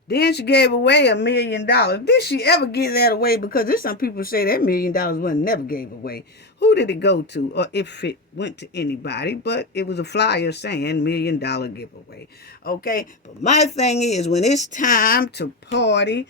Then she gave away $1 million. Did she ever give that away? Because there's some people say that $1 million wasn't never gave away. Who did it go to? Or if it went to anybody. But it was a flyer saying $1 million giveaway. Okay. But my thing is, when it's time to party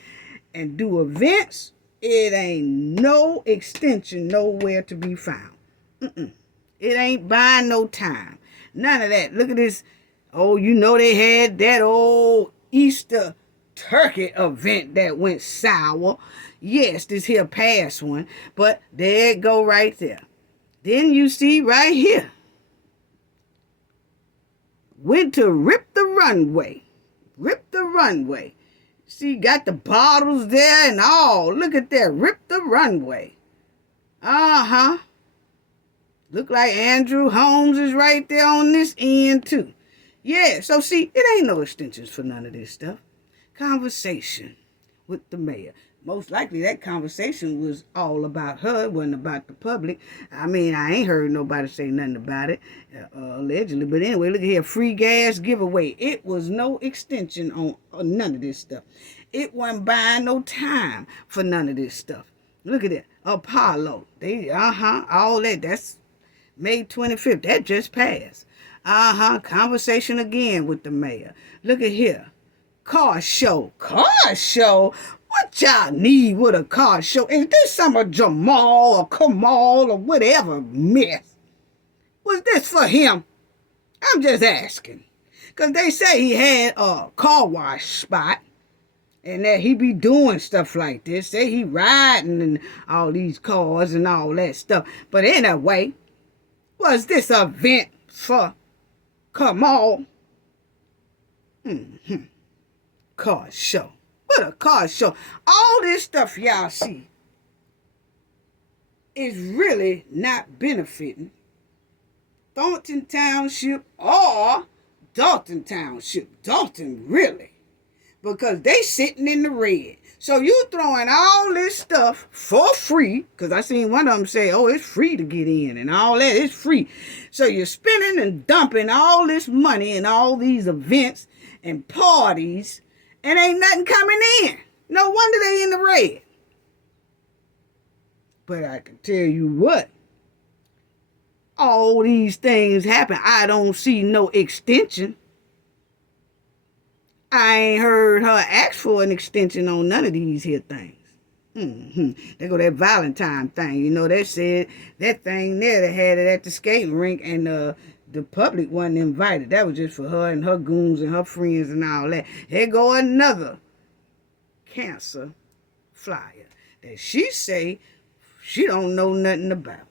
and do events, it ain't no extension nowhere to be found. It ain't buying no time. None of that. Look at this. Oh, you know they had that old Easter turkey event that went sour. Yes, this here past one. But there it go right there. Then you see right here. Went to rip the runway. Rip the runway. See, got the bottles there and all. Look at that. Rip the runway. Look like Andrew Holmes is right there on this end too. Yeah, so see, it ain't no extensions for none of this stuff. Conversation with the mayor. Most likely that conversation was all about her. It wasn't about the public. I mean, I ain't heard nobody say nothing about it, allegedly. But anyway, look at here. Free gas giveaway. It was no extension on none of this stuff. It wasn't buying no time for none of this stuff. Look at that. Apollo. They, all that. That's May 25th. That just passed. Conversation again with the mayor. Look at here. Car show. Car show? What y'all need with a car show? Is this some of Jamal or Kamal or whatever mess? Was this for him? I'm just asking. Because they say he had a car wash spot and that he be doing stuff like this. Say he riding in all these cars and all that stuff. But anyway, was this event for Kamal? car show. What a car show. All this stuff y'all see is really not benefiting Thornton Township or Dalton Township. Dalton, really. Because they sitting in the red. So you throwing all this stuff for free, because I seen one of them say, oh, it's free to get in and all that. It's free. So you're spending and dumping all this money in all these events and parties, and ain't nothing coming in. No wonder they in the red. But I can tell you what. All these things happen. I don't see no extension. I ain't heard her ask for an extension on none of these here things. They go that Valentine thing. You know, they said that thing there, they had it at the skating rink, and the public wasn't invited. That was just for her and her goons and her friends and all that. Here go another cancer flyer that she say she don't know nothing about.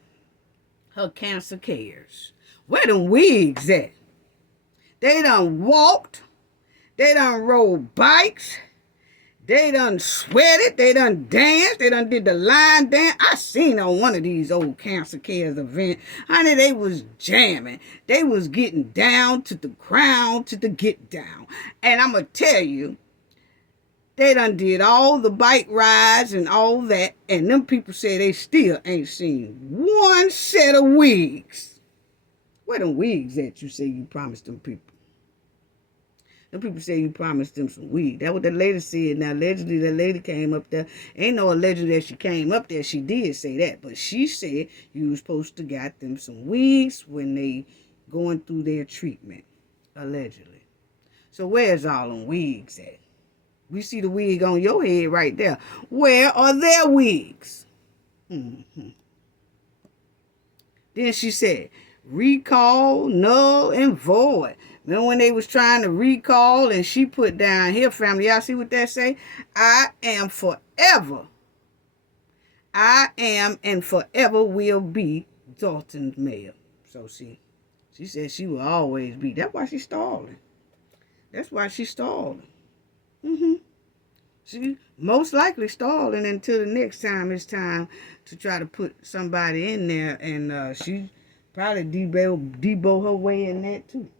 Her cancer cares. Where them wigs at? They done walked. They done rode bikes. They done sweated. They done danced. They done did the line dance. I seen on one of these old Cancer Cares events. Honey, they was jamming. They was getting down to the ground to the get down. And I'm going to tell you, they done did all the bike rides and all that. And them people say they still ain't seen one set of wigs. Where them wigs at you say you promised them people? Them people say you promised them some weed. That's what the lady said. Now, allegedly, the lady came up there. Ain't no allegedly that she came up there. She did say that. But she said you was supposed to got them some wigs when they going through their treatment. Allegedly. So where's all them wigs at? We see the wig on your head right there. Where are their wigs? Then she said, recall, null, and void. Remember when they was trying to recall and she put down here, family, y'all see what that say? I am forever. I am and forever will be Dalton's mayor. So she said she will always be. That's why she's stalling. That's why she's stalling. She most likely stalling until the next time it's time to try to put somebody in there. And she probably debo her way in that too.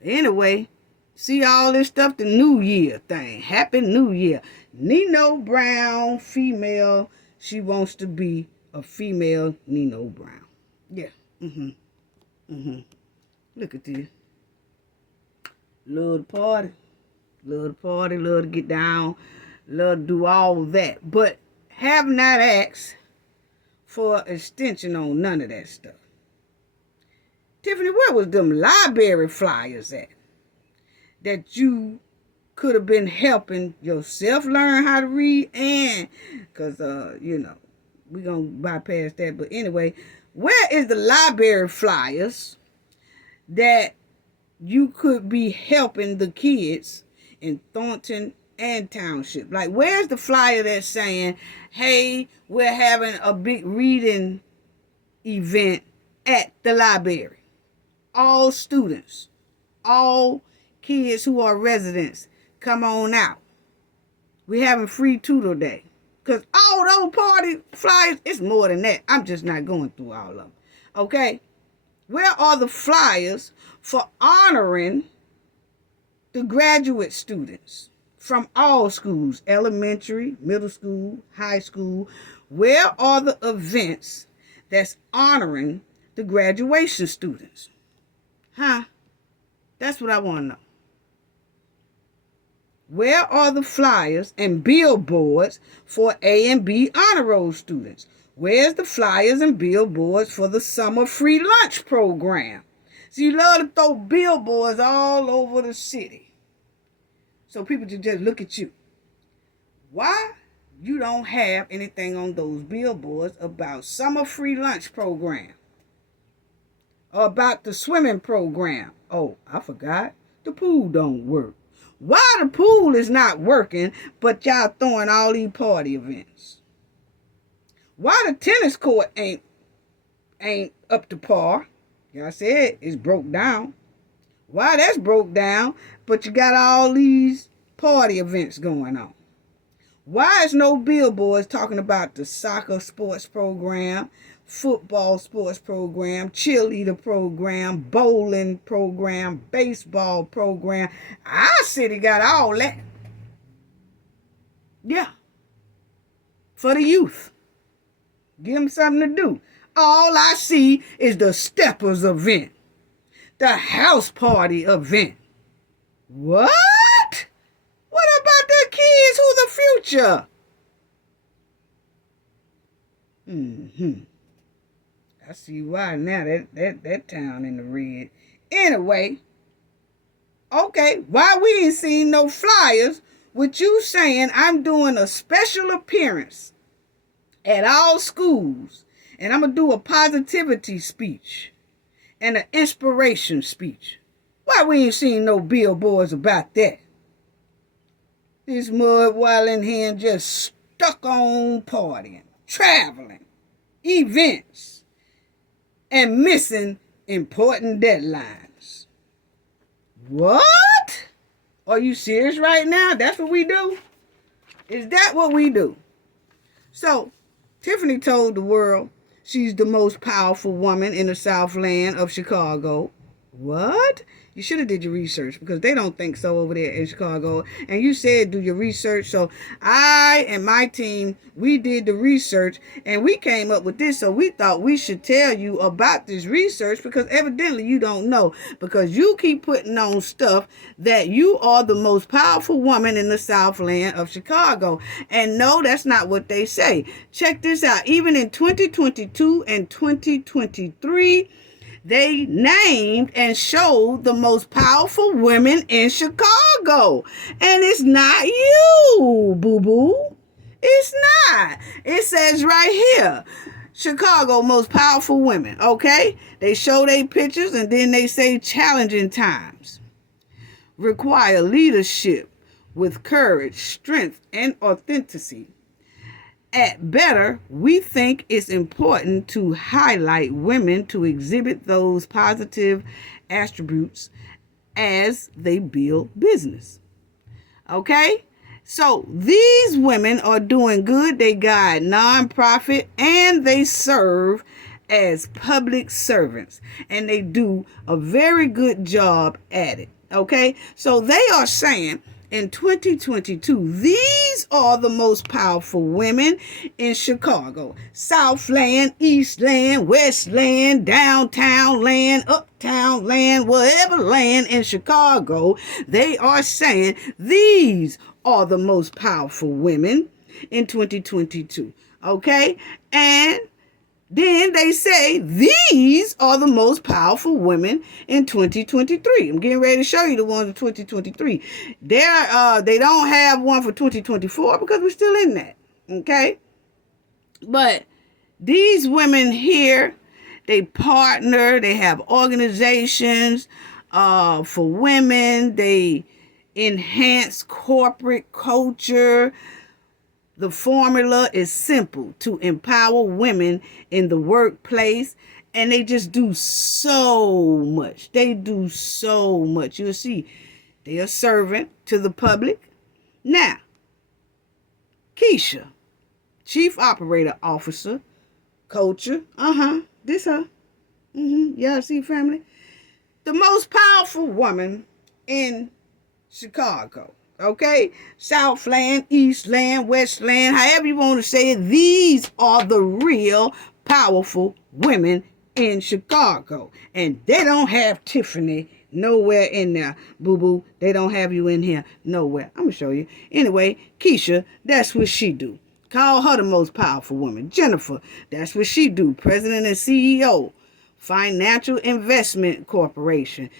Anyway, see all this stuff, the New Year thing. Happy New Year. Nino Brown, female. She wants to be a female Nino Brown. Yeah. Look at this. Love to party. Love to party. Love to get down. Love to do all that. But have not asked for extension on none of that stuff. Tiffany, where was them library flyers at? That you could have been helping yourself learn how to read and, because, we're going to bypass that. But anyway, where is the library flyers that you could be helping the kids in Thornton and Township? Like, where's the flyer that's saying, hey, we're having a big reading event at the library? All students, all kids who are residents, come on out. We're having free tutor day. Because all those party flyers, it's more than that. I'm just not going through all of them. Okay? Where are the flyers for honoring the graduate students from all schools, elementary, middle school, high school? Where are the events that's honoring the graduation students? That's what I want to know. Where are the flyers and billboards for A and B honor roll students? Where's the flyers and billboards for the summer free lunch program? See, you love to throw billboards all over the city. So people can just look at you. Why you don't have anything on those billboards about summer free lunch program? Or about the swimming program? Oh, I forgot. The pool don't work. Why the pool is not working, but y'all throwing all these party events? Why the tennis court ain't up to par? Y'all said it's broke down. Why that's broke down, but you got all these party events going on? Why is no billboards talking about the soccer sports program, football sports program, cheerleader program, bowling program, baseball program? Our city got all that. Yeah. For the youth. Give them something to do. All I see is the steppers event. The house party event. What? What about the kids who the future? I see why now that town in the red. Anyway, okay, why we ain't seen no flyers with you saying I'm doing a special appearance at all schools and I'm going to do a positivity speech and an inspiration speech. Why we ain't seen no billboards about that? This mud while in here and just stuck on partying, traveling, events, and missing important deadlines. What? Are you serious right now? That's what we do? Is that what we do? So, Tiffany told the world she's the most powerful woman in the Southland of Chicago. What? You should have did your research because they don't think so over there in Chicago. And you said do your research. So I and my team, we did the research and we came up with this. So we thought we should tell you about this research because evidently you don't know. Because you keep putting on stuff that you are the most powerful woman in the Southland of Chicago. And no, that's not what they say. Check this out. Even in 2022 and 2023, they named and showed the most powerful women in Chicago. And it's not you, boo-boo. It's not. It says right here, Chicago most powerful women, okay? They show their pictures and then they say challenging times require leadership with courage, strength, and authenticity. At Better, we think it's important to highlight women to exhibit those positive attributes as they build business. Okay? So these women are doing good. They guide nonprofit and they serve as public servants. And they do a very good job at it. Okay? So they are saying in 2022, these are the most powerful women in Chicago. Southland, Eastland, Westland, downtown land, uptown land, whatever land in Chicago, they are saying these are the most powerful women in 2022. Okay? And then they say these are the most powerful women in 2023. I'm getting ready to show you the ones in 2023. They don't have one for 2024 because we're still in that. Okay? But these women here, they partner, they have organizations for women, they enhance corporate culture. The formula is simple: to empower women in the workplace, and they just do so much. They do so much. You'll see, they are servant to the public. Now, Keisha, Chief Operator Officer, Culture. This her. Y'all see, family? The most powerful woman in Chicago. Okay, Southland, Eastland, Westland, however you want to say it, these are the real powerful women in Chicago. And they don't have Tiffany nowhere in there, boo-boo. They don't have you in here nowhere. I'm going to show you. Anyway, Keisha, that's what she do. Call her the most powerful woman. Jennifer, that's what she do. President and CEO, Financial Investment Corporation.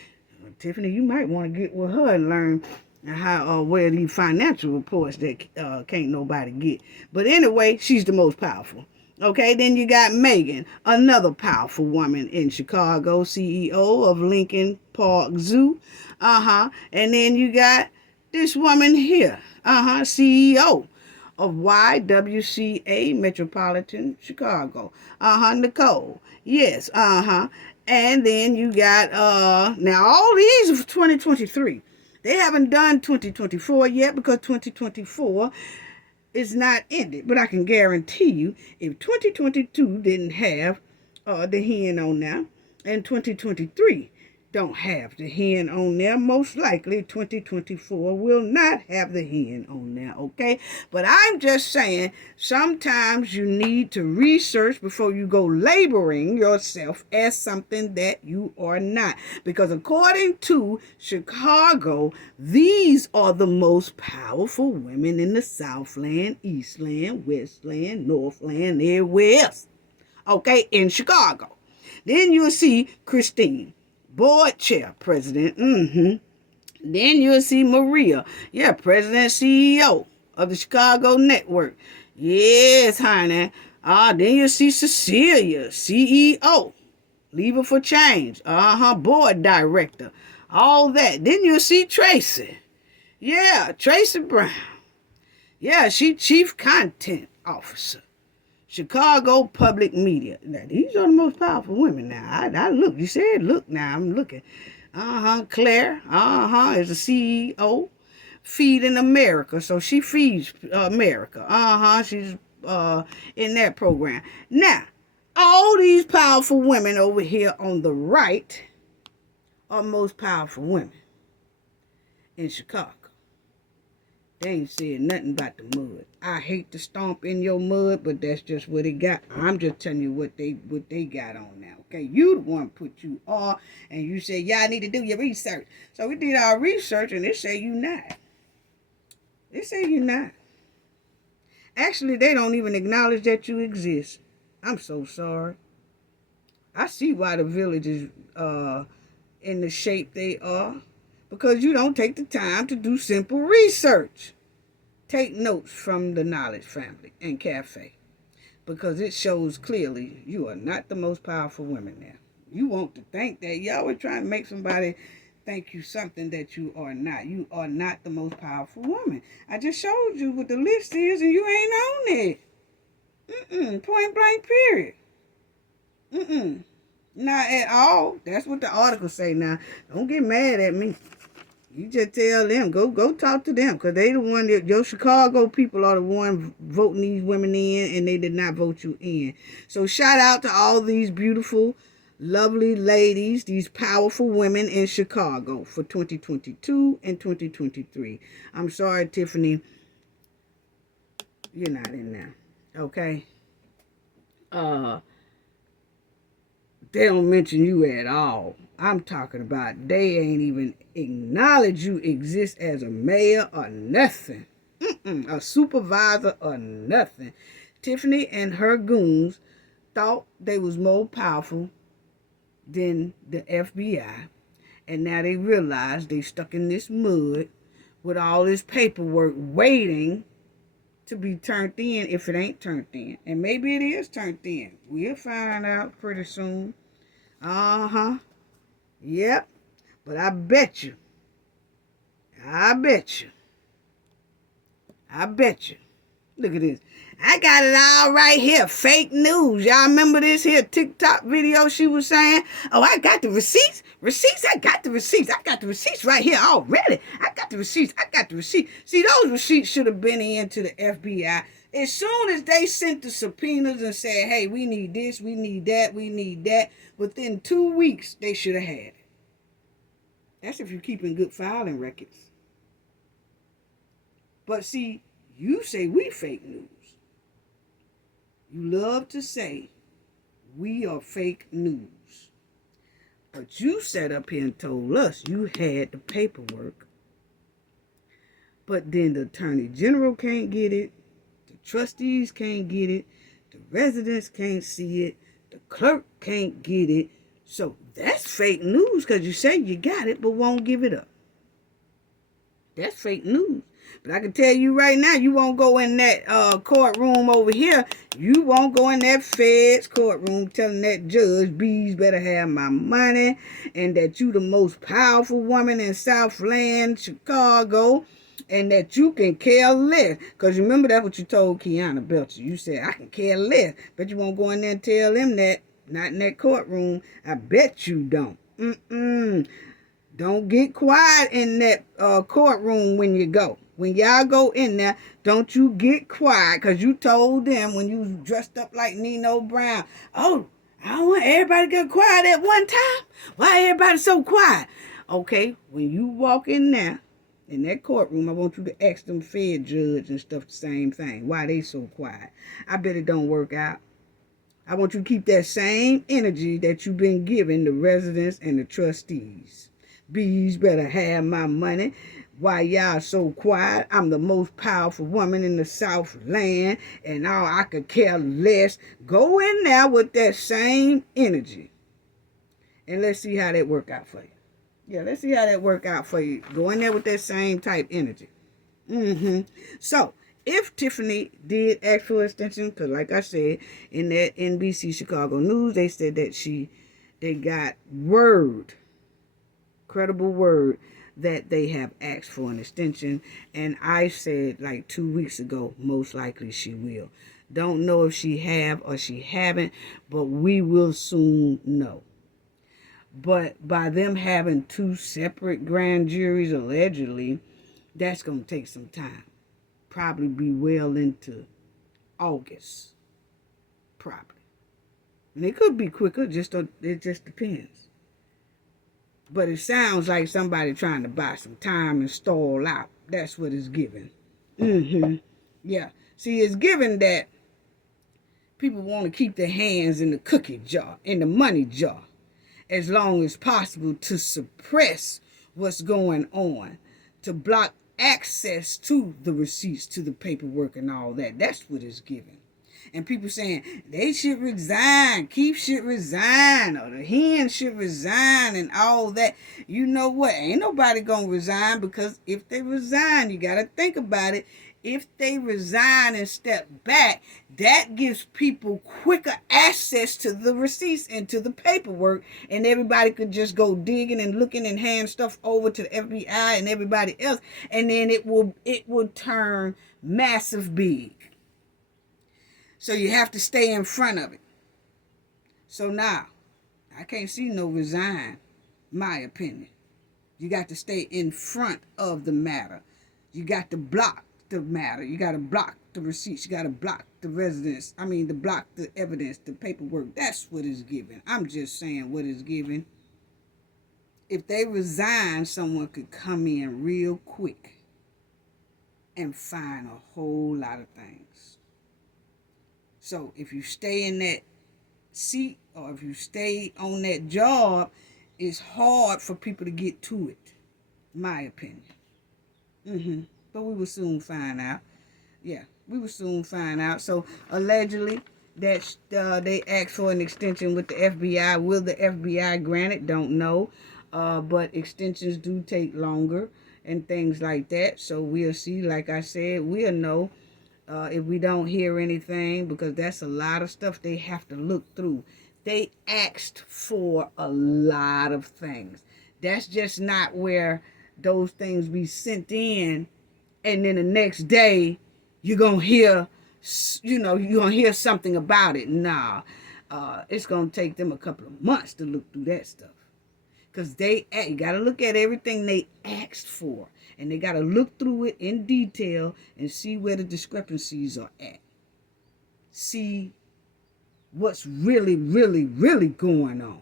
Tiffany, you might want to get with her and learn how where these financial reports that can't nobody get. But anyway, she's the most powerful. Okay, then you got Megan, another powerful woman in Chicago, CEO of Lincoln Park Zoo. And then you got this woman here, CEO of YWCA Metropolitan Chicago. Nicole. Yes, And then you got now all these are for 2023. They haven't done 2024 yet because 2024 is not ended. But I can guarantee you, if 2022 didn't have the hen on there, and 2023 don't have the hen on there, most likely 2024 will not have the hen on there, okay? But I'm just saying, sometimes you need to research before you go labeling yourself as something that you are not. Because according to Chicago, these are the most powerful women in the Southland, Eastland, Westland, Northland, everywhere else, okay, in Chicago. Then you'll see Christine, board chair president. Then you'll see Maria, president CEO of the Chicago network. Yes, honey. Then you'll see Cecilia, CEO, Lever for Change. Board director. All that. Then you'll see Tracy. Tracy Brown. She chief content officer. Chicago Public Media. Now, these are the most powerful women now. I look. You said look now. I'm looking. Claire. Is the CEO. Feeding America. So she feeds America. She's in that program. Now, all these powerful women over here on the right are most powerful women in Chicago. They ain't said nothing about the mud. I hate to stomp in your mud, but that's just what it got. I'm just telling you what they got on now. Okay, you the one put you on, and you say y'all need to do your research. So we did our research, and they say you not. They say you not. Actually, they don't even acknowledge that you exist. I'm so sorry. I see why the village is in the shape they are. Because you don't take the time to do simple research. Take notes from the Knowledge Family and Cafe. Because it shows clearly you are not the most powerful women now. You want to think that. You always trying to make somebody think you something that you are not. You are not the most powerful woman. I just showed you what the list is and you ain't on it. Point blank period. Not at all. That's what the article say now. Don't get mad at me. You just tell them, go talk to them, because they the one that, your Chicago people are the one voting these women in, and they did not vote you in. So shout out to all these beautiful, lovely ladies, these powerful women in Chicago for 2022 and 2023. I'm sorry, Tiffany, you're not in there, okay? They don't mention you at all. I'm talking about they ain't even acknowledge you exist as a mayor or nothing. A supervisor or nothing. Tiffany and her goons thought they was more powerful than the FBI. And now they realize they stuck in this mud with all this paperwork waiting to be turned in if it ain't turned in. And maybe it is turned in. We'll find out pretty soon. Yep. But I bet you. Look at this. I got it all right here. Fake news. Y'all remember this here TikTok video she was saying? Oh, I got the receipts. I got the receipts right here already. I got the receipts. See, those receipts should have been into the FBI. As soon as they sent the subpoenas and said, hey, we need this, we need that, within 2 weeks, they should have had it. That's if you're keeping good filing records. But see, you say we fake news. You love to say we are fake news. But you sat up here and told us you had the paperwork. But then the Attorney General can't get it. The trustees can't get it. The residents can't see it. The clerk can't get it. So that's fake news because you say you got it but won't give it up. That's fake news. But I can tell you right now, you won't go in that courtroom over here. You won't go in that Fed's courtroom telling that judge, bees better have my money, and that you the most powerful woman in Southland, Chicago, and that you can care less. Because remember, that's what you told Kiana Belcher. You said, I can care less. But you won't go in there and tell them that. Not in that courtroom. I bet you don't. Don't get quiet in that courtroom when you go. When y'all go in there, don't you get quiet, because you told them when you was dressed up like Nino Brown, oh, I don't want everybody to get quiet at one time. Why everybody so quiet? Okay, when you walk in there, in that courtroom, I want you to ask them Fed judge and stuff the same thing. Why they so quiet? I bet it don't work out. I want you to keep that same energy that you've been giving the residents and the trustees. Bees better have my money. Why y'all so quiet? I'm the most powerful woman in the Southland, and all I could care less. Go in there with that same energy, and let's see how that work out for you. Yeah, let's see how that work out for you. Go in there with that same type energy. So, if Tiffany did ask for extension, because like I said, in that NBC Chicago News, they said that they got word, credible word, that they have asked for an extension. And I said like 2 weeks ago, most likely she will. Don't know if she have or she haven't, but we will soon know. But by them having 2 separate grand juries, allegedly, that's going to take some time. Probably be well into August. Probably. And it could be quicker, it just depends. But it sounds like somebody trying to buy some time and stall out. That's what it's giving. Yeah. See, it's given that people want to keep their hands in the cookie jar, in the money jar, as long as possible, to suppress what's going on, to block access to the receipts, to the paperwork and all that. That's what it's giving. And people saying they should resign, Keith should resign, or the hen should resign and all that. You know what? Ain't nobody gonna resign, because if they resign, you gotta think about it. If they resign and step back, that gives people quicker access to the receipts and to the paperwork, and everybody could just go digging and looking and hand stuff over to the FBI and everybody else, and then it will turn massive big. So you have to stay in front of it. So now, I can't see no resign, my opinion. You got to stay in front of the matter. You got to block the matter. You got to block the receipts. You got to block the block the evidence, the paperwork. That's what it's giving. I'm just saying what it's giving. If they resign, someone could come in real quick and find a whole lot of things. So if you stay in that seat, or if you stay on that job, it's hard for people to get to it, my opinion. But we will soon find out. Yeah, we will soon find out. So allegedly, that they asked for an extension with the FBI. Will the FBI grant it? Don't know. But extensions do take longer and things like that. So we'll see. Like I said, we'll know. If we don't hear anything, because that's a lot of stuff they have to look through. They asked for a lot of things. That's just not where those things be sent in, and then the next day you're going to hear, you're going to hear something about it. Nah, it's going to take them a couple of months to look through that stuff. Because you got to look at everything they asked for. And they got to look through it in detail and see where the discrepancies are at. See what's really, really, really going on.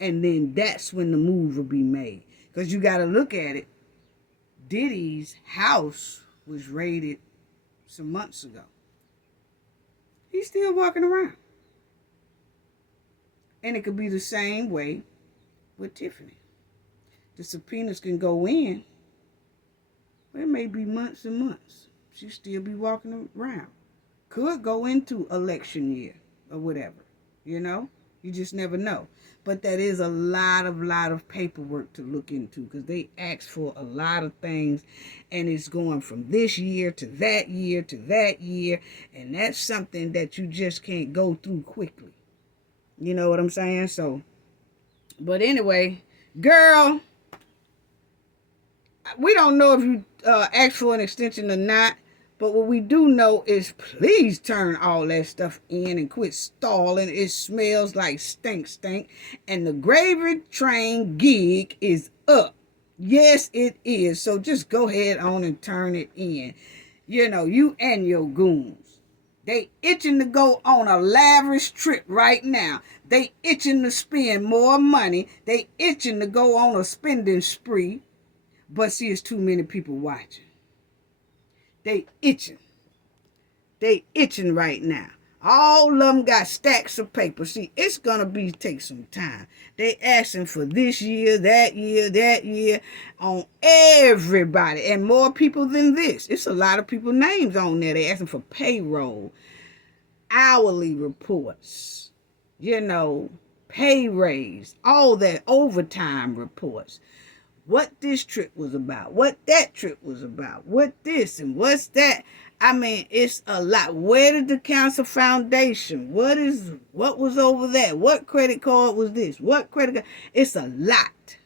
And then that's when the move will be made. Because you got to look at it. Diddy's house was raided some months ago. He's still walking around. And it could be the same way with Tiffany. The subpoenas can go in, but it may be months and months. She'll still be walking around. Could go into election year or whatever, You just never know. But that is a lot of paperwork to look into, because they asked for a lot of things, and it's going from this year to that year to that year, and that's something that you just can't go through quickly. You know what I'm saying? So, but anyway, girl, we don't know if you asked for an extension or not, But what we do know is please turn all that stuff in and quit stalling. It smells like stink. And the gravy train gig is up. Yes, it is. So just go ahead on and turn it in. You know, you and your goons. They itching to go on a lavish trip right now. They itching to spend more money. They itching to go on a spending spree. But see, it's too many people watching. They itching. They itching right now. All of them got stacks of paper. See, it's going to take some time. They asking for this year, that year on everybody. And more people than this. It's a lot of people names on there. They asking for payroll, hourly reports, you know, pay raise, all that, overtime reports. What this trip was about, what that trip was about, what this and what's that. I mean, it's a lot. Where did the Cancer Foundation? What was over there? What credit card was this? What credit card? It's a lot.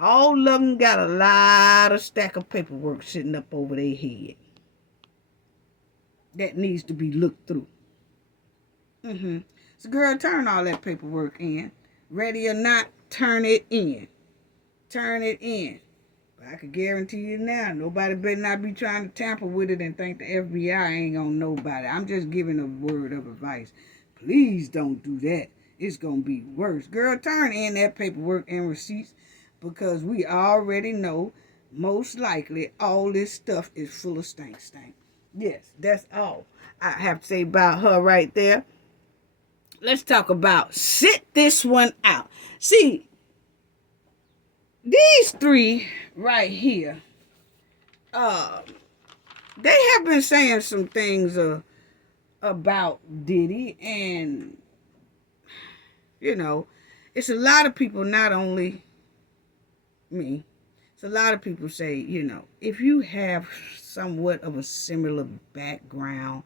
All of them got a lot of stack of paperwork sitting up over their head that needs to be looked through. So, girl, turn all that paperwork in. Ready or not, turn it in. Turn it in. I can guarantee you now, nobody better not be trying to tamper with it and think the FBI ain't gonna know about it. I'm just giving a word of advice. Please don't do that. It's gonna be worse. Girl, turn in that paperwork and receipts because we already know most likely all this stuff is full of stank. Yes, that's all I have to say about her right there. Let's talk about sit this one out. See, these three right here, they have been saying some things about Diddy, and you know, it's a lot of people, not only me, it's a lot of people say, you know, if you have somewhat of a similar background,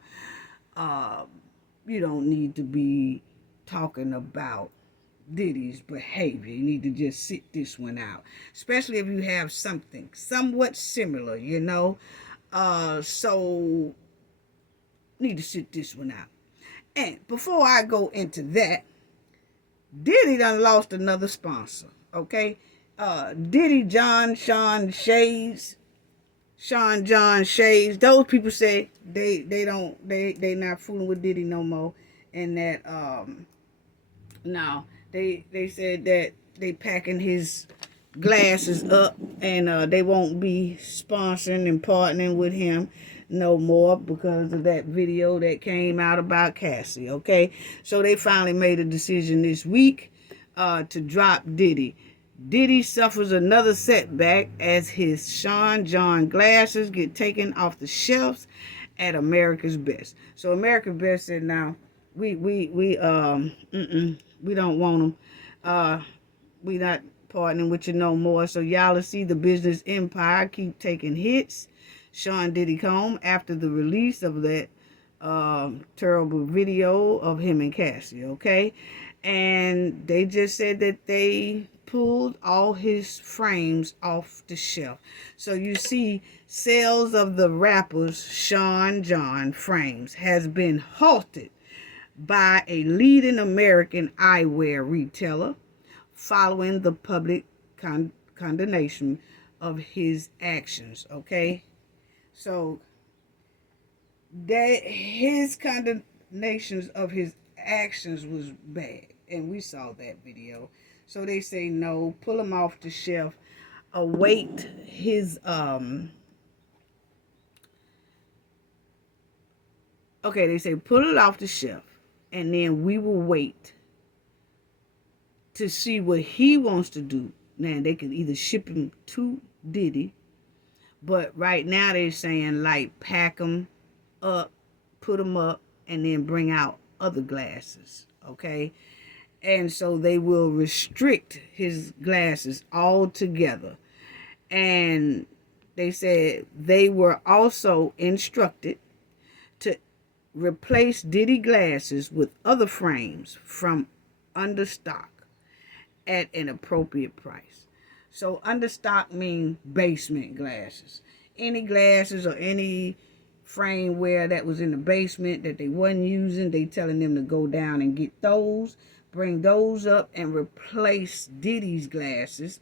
you don't need to be talking about Diddy's behavior. You need to just sit this one out, especially if you have something somewhat similar, you know. So need to sit this one out. And before I go into that, Diddy done lost another sponsor. Okay, Diddy John Shades. Those people say they not fooling with Diddy no more, and that no. They said that they packing his glasses up and they won't be sponsoring and partnering with him no more because of that video that came out about Cassie, okay? So they finally made a decision this week to drop Diddy. Diddy suffers another setback as his Sean John glasses get taken off the shelves at America's Best. So America's Best said, now, we don't want them. We not partnering with you no more. So y'all will see the business empire keep taking hits. Sean Diddy Combs after the release of that terrible video of him and Cassie, okay? And they just said that they pulled all his frames off the shelf. So you see, sales of the rapper's Sean John frames has been halted by a leading American eyewear retailer following the public condemnation of his actions, okay? So that his condemnations of his actions was bad, and we saw that video. So they say no, pull him off the shelf, await his okay, they say pull it off the shelf, and then we will wait to see what he wants to do. Now, they can either ship him to Diddy, but right now they're saying, like, pack him up, put him up, and then bring out other glasses, okay? And so they will restrict his glasses altogether. And they said they were also instructed to replace Diddy glasses with other frames from understock at an appropriate price. So understock means basement glasses. any glasses or any frameware that was in the basement that they wasn't using, they telling them to go down and get those, bring those up and replace Diddy's glasses,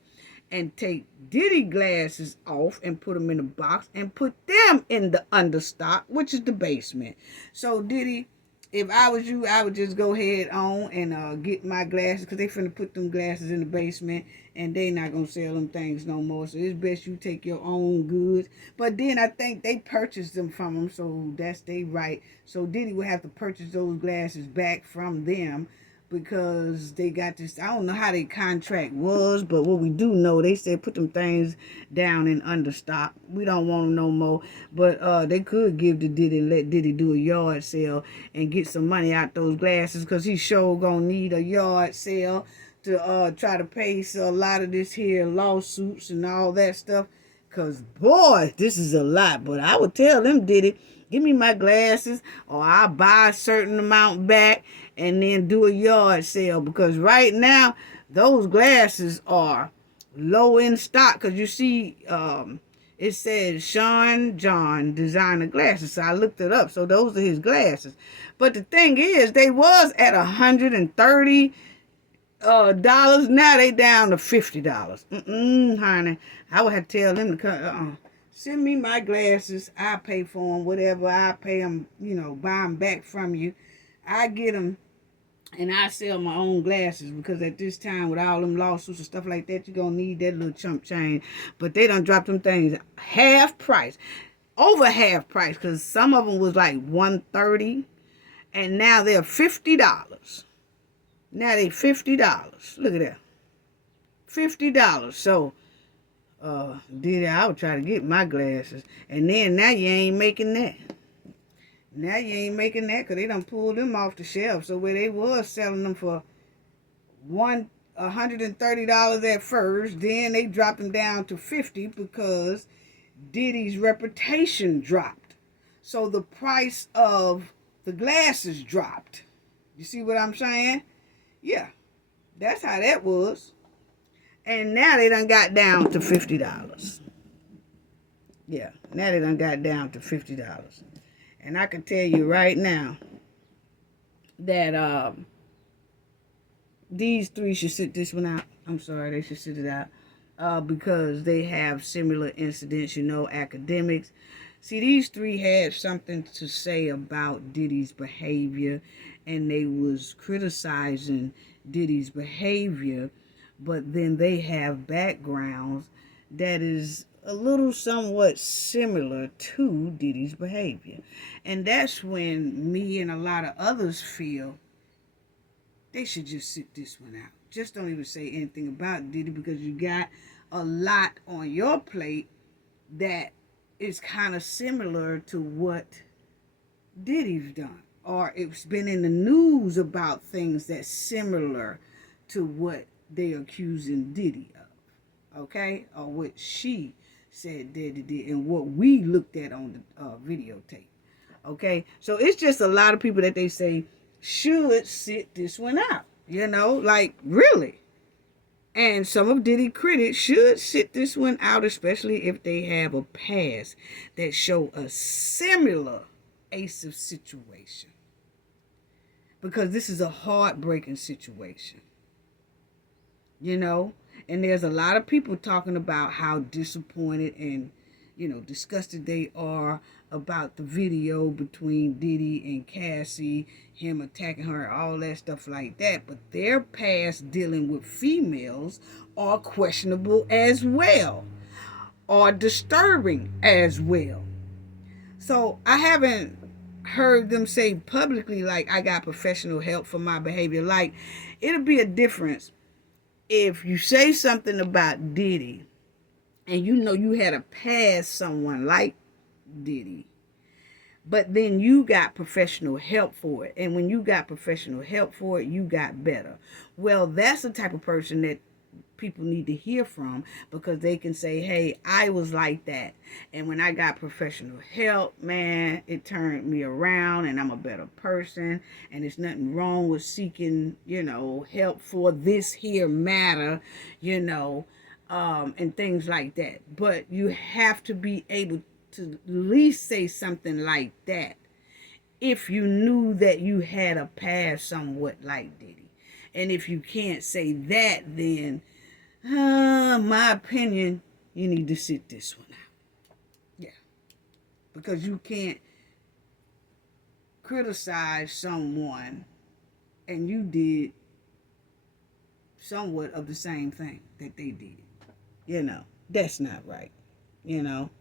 and take Diddy glasses off and put them in a box and put them in the understock, which is the basement. So Diddy, if I was you, I would just go ahead on and get my glasses, because they finna put them glasses in the basement and they not gonna sell them things no more. So it's best you take your own goods. But then I think they purchased them from them, so that's they right. So Diddy would have to purchase those glasses back from them, because they got this, I don't know how their contract was, but what we do know, they said put them things down in understock. We don't want them no more. But they could give to Diddy and let Diddy do a yard sale and get some money out those glasses, because he sure gonna need a yard sale to try to pay a lot of this here lawsuits and all that stuff. Because, boy, this is a lot. But I would tell them, Diddy, give me my glasses, or I'll buy a certain amount back and then do a yard sale. Because right now, those glasses are low in stock. Because you see, it says Sean John designer glasses. So I looked it up. So those are his glasses. But the thing is, they was at $130 dollars. Now they down to $50. Honey, I would have to tell them to come. Send me my glasses. I pay for them. Whatever I pay them, buy them back from you. I get them, and I sell my own glasses, because at this time with all them lawsuits and stuff like that, you're gonna need that little chump change. But they done dropped them things half price, over half price, because some of them was like $130, and now they're $50. Now they $50. Look at that. $50. So, Diddy, I would try to get my glasses. And then now you ain't making that. Now you ain't making that, because they done pulled them off the shelf. So where they was selling them for $130 at first, then they dropped them down to $50 because Diddy's reputation dropped. So the price of the glasses dropped. You see what I'm saying? Yeah, that's how that was. And now they done got down to $50. Yeah, now they done got down to $50. And I can tell you right now that these three should sit this one out. I'm sorry, they should sit it out. Because they have similar incidents, academics. See, these three had something to say about Diddy's behavior, and they was criticizing Diddy's behavior, but then they have backgrounds that is a little somewhat similar to Diddy's behavior. And that's when me and a lot of others feel they should just sit this one out. Just don't even say anything about Diddy, because you got a lot on your plate that is kind of similar to what Diddy's done. Or it's been in the news about things that's similar to what they're accusing Diddy of. Okay? Or what she said Diddy did, and what we looked at on the videotape. Okay? So it's just a lot of people that they say should sit this one out. Like, really. And some of Diddy critics should sit this one out, especially if they have a past that show a similar abusive situation. Because this is a heartbreaking situation. And there's a lot of people talking about how disappointed and, disgusted they are about the video between Diddy and Cassie, him attacking her, all that stuff like that. But their past dealing with females are questionable as well, or disturbing as well. So I haven't heard them say publicly, like, I got professional help for my behavior. Like, it'll be a difference if you say something about Diddy and you had to pass someone like Diddy, but then you got professional help for it. And when you got professional help for it, you got better. Well, that's the type of person that people need to hear from, because they can say, hey, I was like that, and when I got professional help, man, it turned me around and I'm a better person, and there's nothing wrong with seeking help for this here matter. and things like that. But you have to be able to at least say something like that if you knew that you had a past somewhat like Diddy. And if you can't say that, then, my opinion, you need to sit this one out. Yeah. Because you can't criticize someone and you did somewhat of the same thing that they did. That's not right. And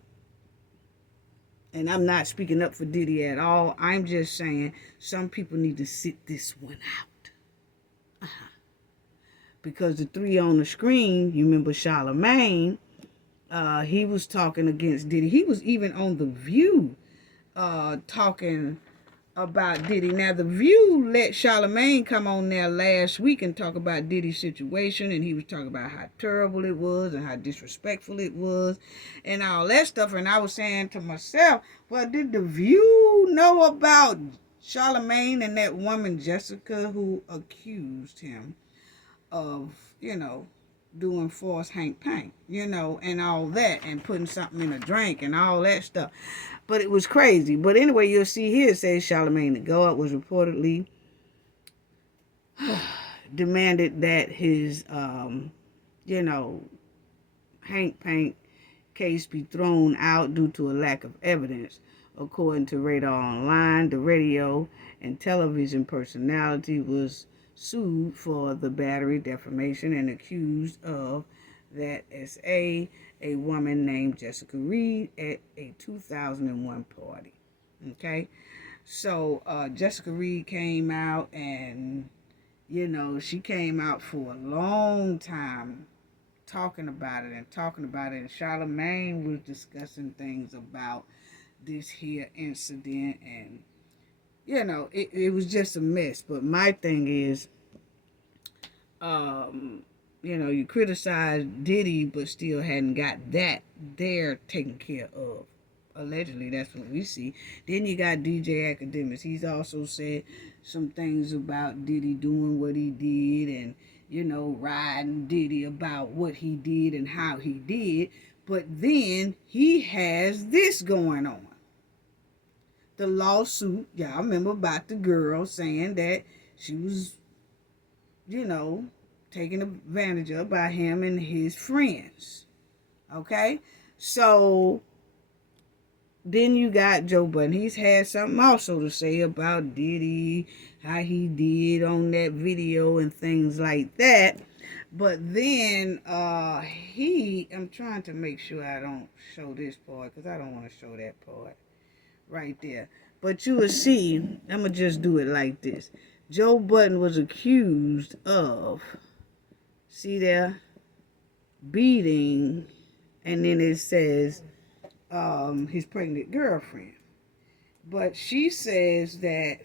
I'm not speaking up for Diddy at all. I'm just saying some people need to sit this one out. Because the three on the screen, you remember Charlemagne, he was talking against Diddy. He was even on The View talking about Diddy. Now, The View let Charlemagne come on there last week and talk about Diddy's situation, and he was talking about how terrible it was and how disrespectful it was and all that stuff. And I was saying to myself, well, did The View know about Charlemagne and that woman Jessica who accused him of, doing forced Hank Pank, and all that, and putting something in a drink and all that stuff. But it was crazy. But anyway, you'll see here it says Charlemagne the God was reportedly demanded that his, Hank Pank case be thrown out due to a lack of evidence. According to Radar Online, the radio and television personality was sued for the battery defamation and accused of that SA a woman named Jessica Reed at a 2001 party. Okay, so Jessica Reed came out, and she came out for a long time talking about it, and Charlemagne was discussing things about this here incident, and it was just a mess. But my thing is, you criticize Diddy, but still hadn't got that there taken care of. Allegedly, that's what we see. Then you got DJ Academics. He's also said some things about Diddy doing what he did, and riding Diddy about what he did and how he did. But then he has this going on. The lawsuit, y'all remember about the girl saying that she was, taken advantage of by him and his friends. Okay? So, then you got Joe Budden. He's had something also to say about Diddy, how he did on that video and things like that. But then, I'm trying to make sure I don't show this part, because I don't want to show that part right there. But you will see, I'm going to just do it like this. Joe Budden was accused of, see there, beating, and then it says his pregnant girlfriend. But she says that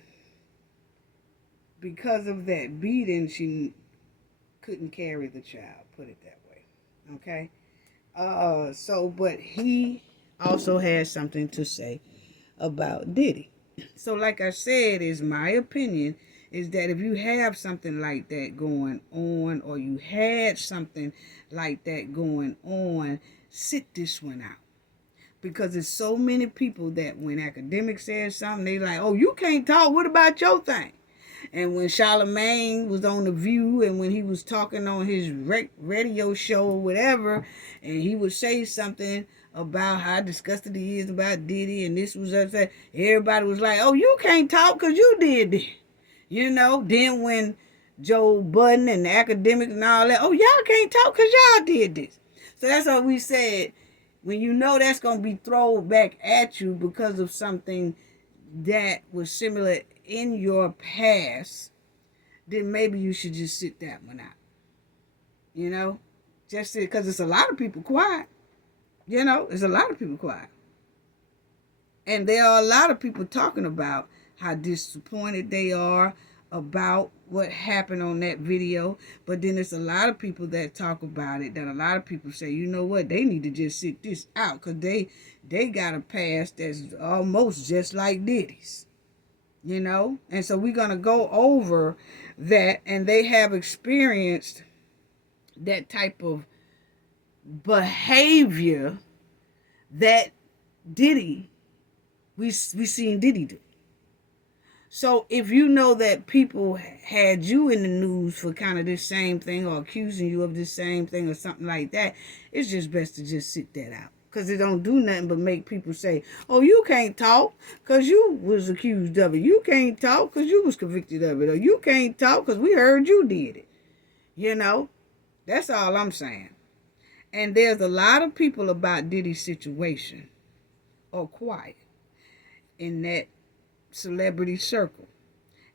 because of that beating, she couldn't carry the child, put it that way. Okay? But he also has something to say about Diddy. So like I said, is my opinion is that if you have something like that going on, or you had something like that going on, sit this one out. Because there's so many people that when Academic says something, they like, oh, you can't talk, what about your thing? And when Charlemagne was on The View, and when he was talking on his radio show or whatever, and he would say something about how disgusted he is about Diddy, and this was that, everybody was like, oh, you can't talk because you did this. Then when Joe Budden and the Academics and all that, oh, y'all can't talk because y'all did this. So that's what we said. When that's going to be thrown back at you because of something that was similar in your past, then maybe you should just sit that one out. Just because it's a lot of people quiet. There's a lot of people quiet. And there are a lot of people talking about how disappointed they are about what happened on that video. But then there's a lot of people that talk about it, that a lot of people say, you know what, they need to just sit this out because they got a past that's almost just like Diddy's. And so we're going to go over that, and they have experienced that type of behavior that Diddy, we seen Diddy do. So if you know that people had you in the news for kind of this same thing or accusing you of this same thing or something like that, it's just best to just sit that out. Because it don't do nothing but make people say, oh, you can't talk because you was accused of it. You can't talk because you was convicted of it. Or you can't talk because we heard you did it. You know, that's all I'm saying. And there's a lot of people about Diddy's situation are quiet in that celebrity circle.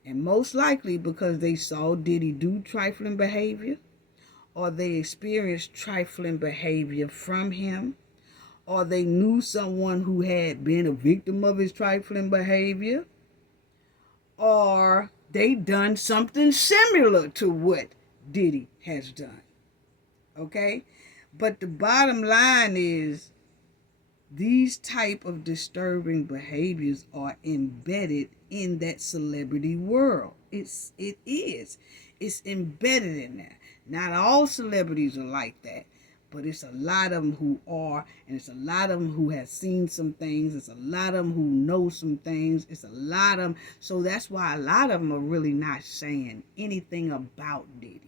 And most likely because they saw Diddy do trifling behavior, or they experienced trifling behavior from him, or they knew someone who had been a victim of his trifling behavior, or they done something similar to what Diddy has done. Okay? But the bottom line is these type of disturbing behaviors are embedded in that celebrity world. It is. It's embedded in there. Not all celebrities are like that, but it's a lot of them who are, and it's a lot of them who have seen some things. It's a lot of them who know some things. It's a lot of them. So that's why a lot of them are really not saying anything about Diddy.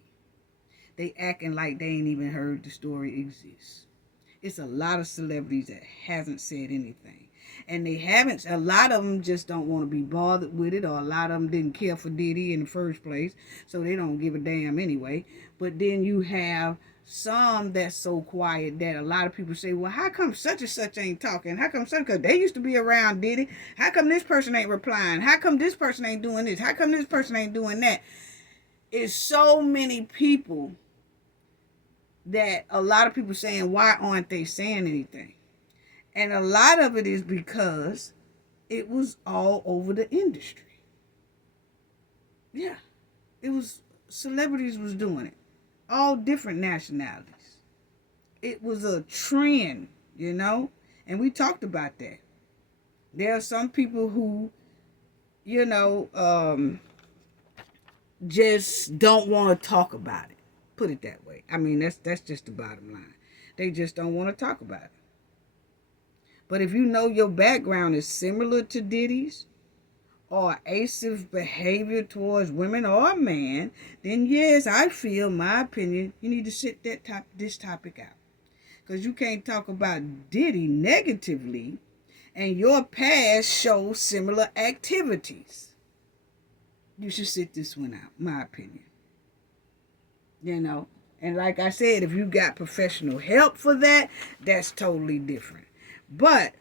They acting like they ain't even heard the story exists. It's a lot of celebrities that hasn't said anything. And they haven't, a lot of them just don't want to be bothered with it, or a lot of them didn't care for Diddy in the first place, so they don't give a damn anyway. But then you have some that's so quiet that a lot of people say, well, how come such and such ain't talking? How come such, because they used to be around Diddy. How come this person ain't replying? How come this person ain't doing this? How come this person ain't doing that? It's so many people that a lot of people saying, why aren't they saying anything? And a lot of it is because it was all over the industry. Yeah. It was, celebrities was doing it. All different nationalities. It was a trend, you know? And we talked about that. There are some people who, you know, just don't want to talk about it. Put it that way. I mean, that's just the bottom line. They just don't want to talk about it. But if you know your background is similar to Diddy's, or abusive behavior towards women or a man, then yes, I feel, my opinion, you need to sit this topic out. Because you can't talk about Diddy negatively and your past shows similar activities. You should sit this one out, my opinion. You know, and like I said, if you got professional help for that, that's totally different. But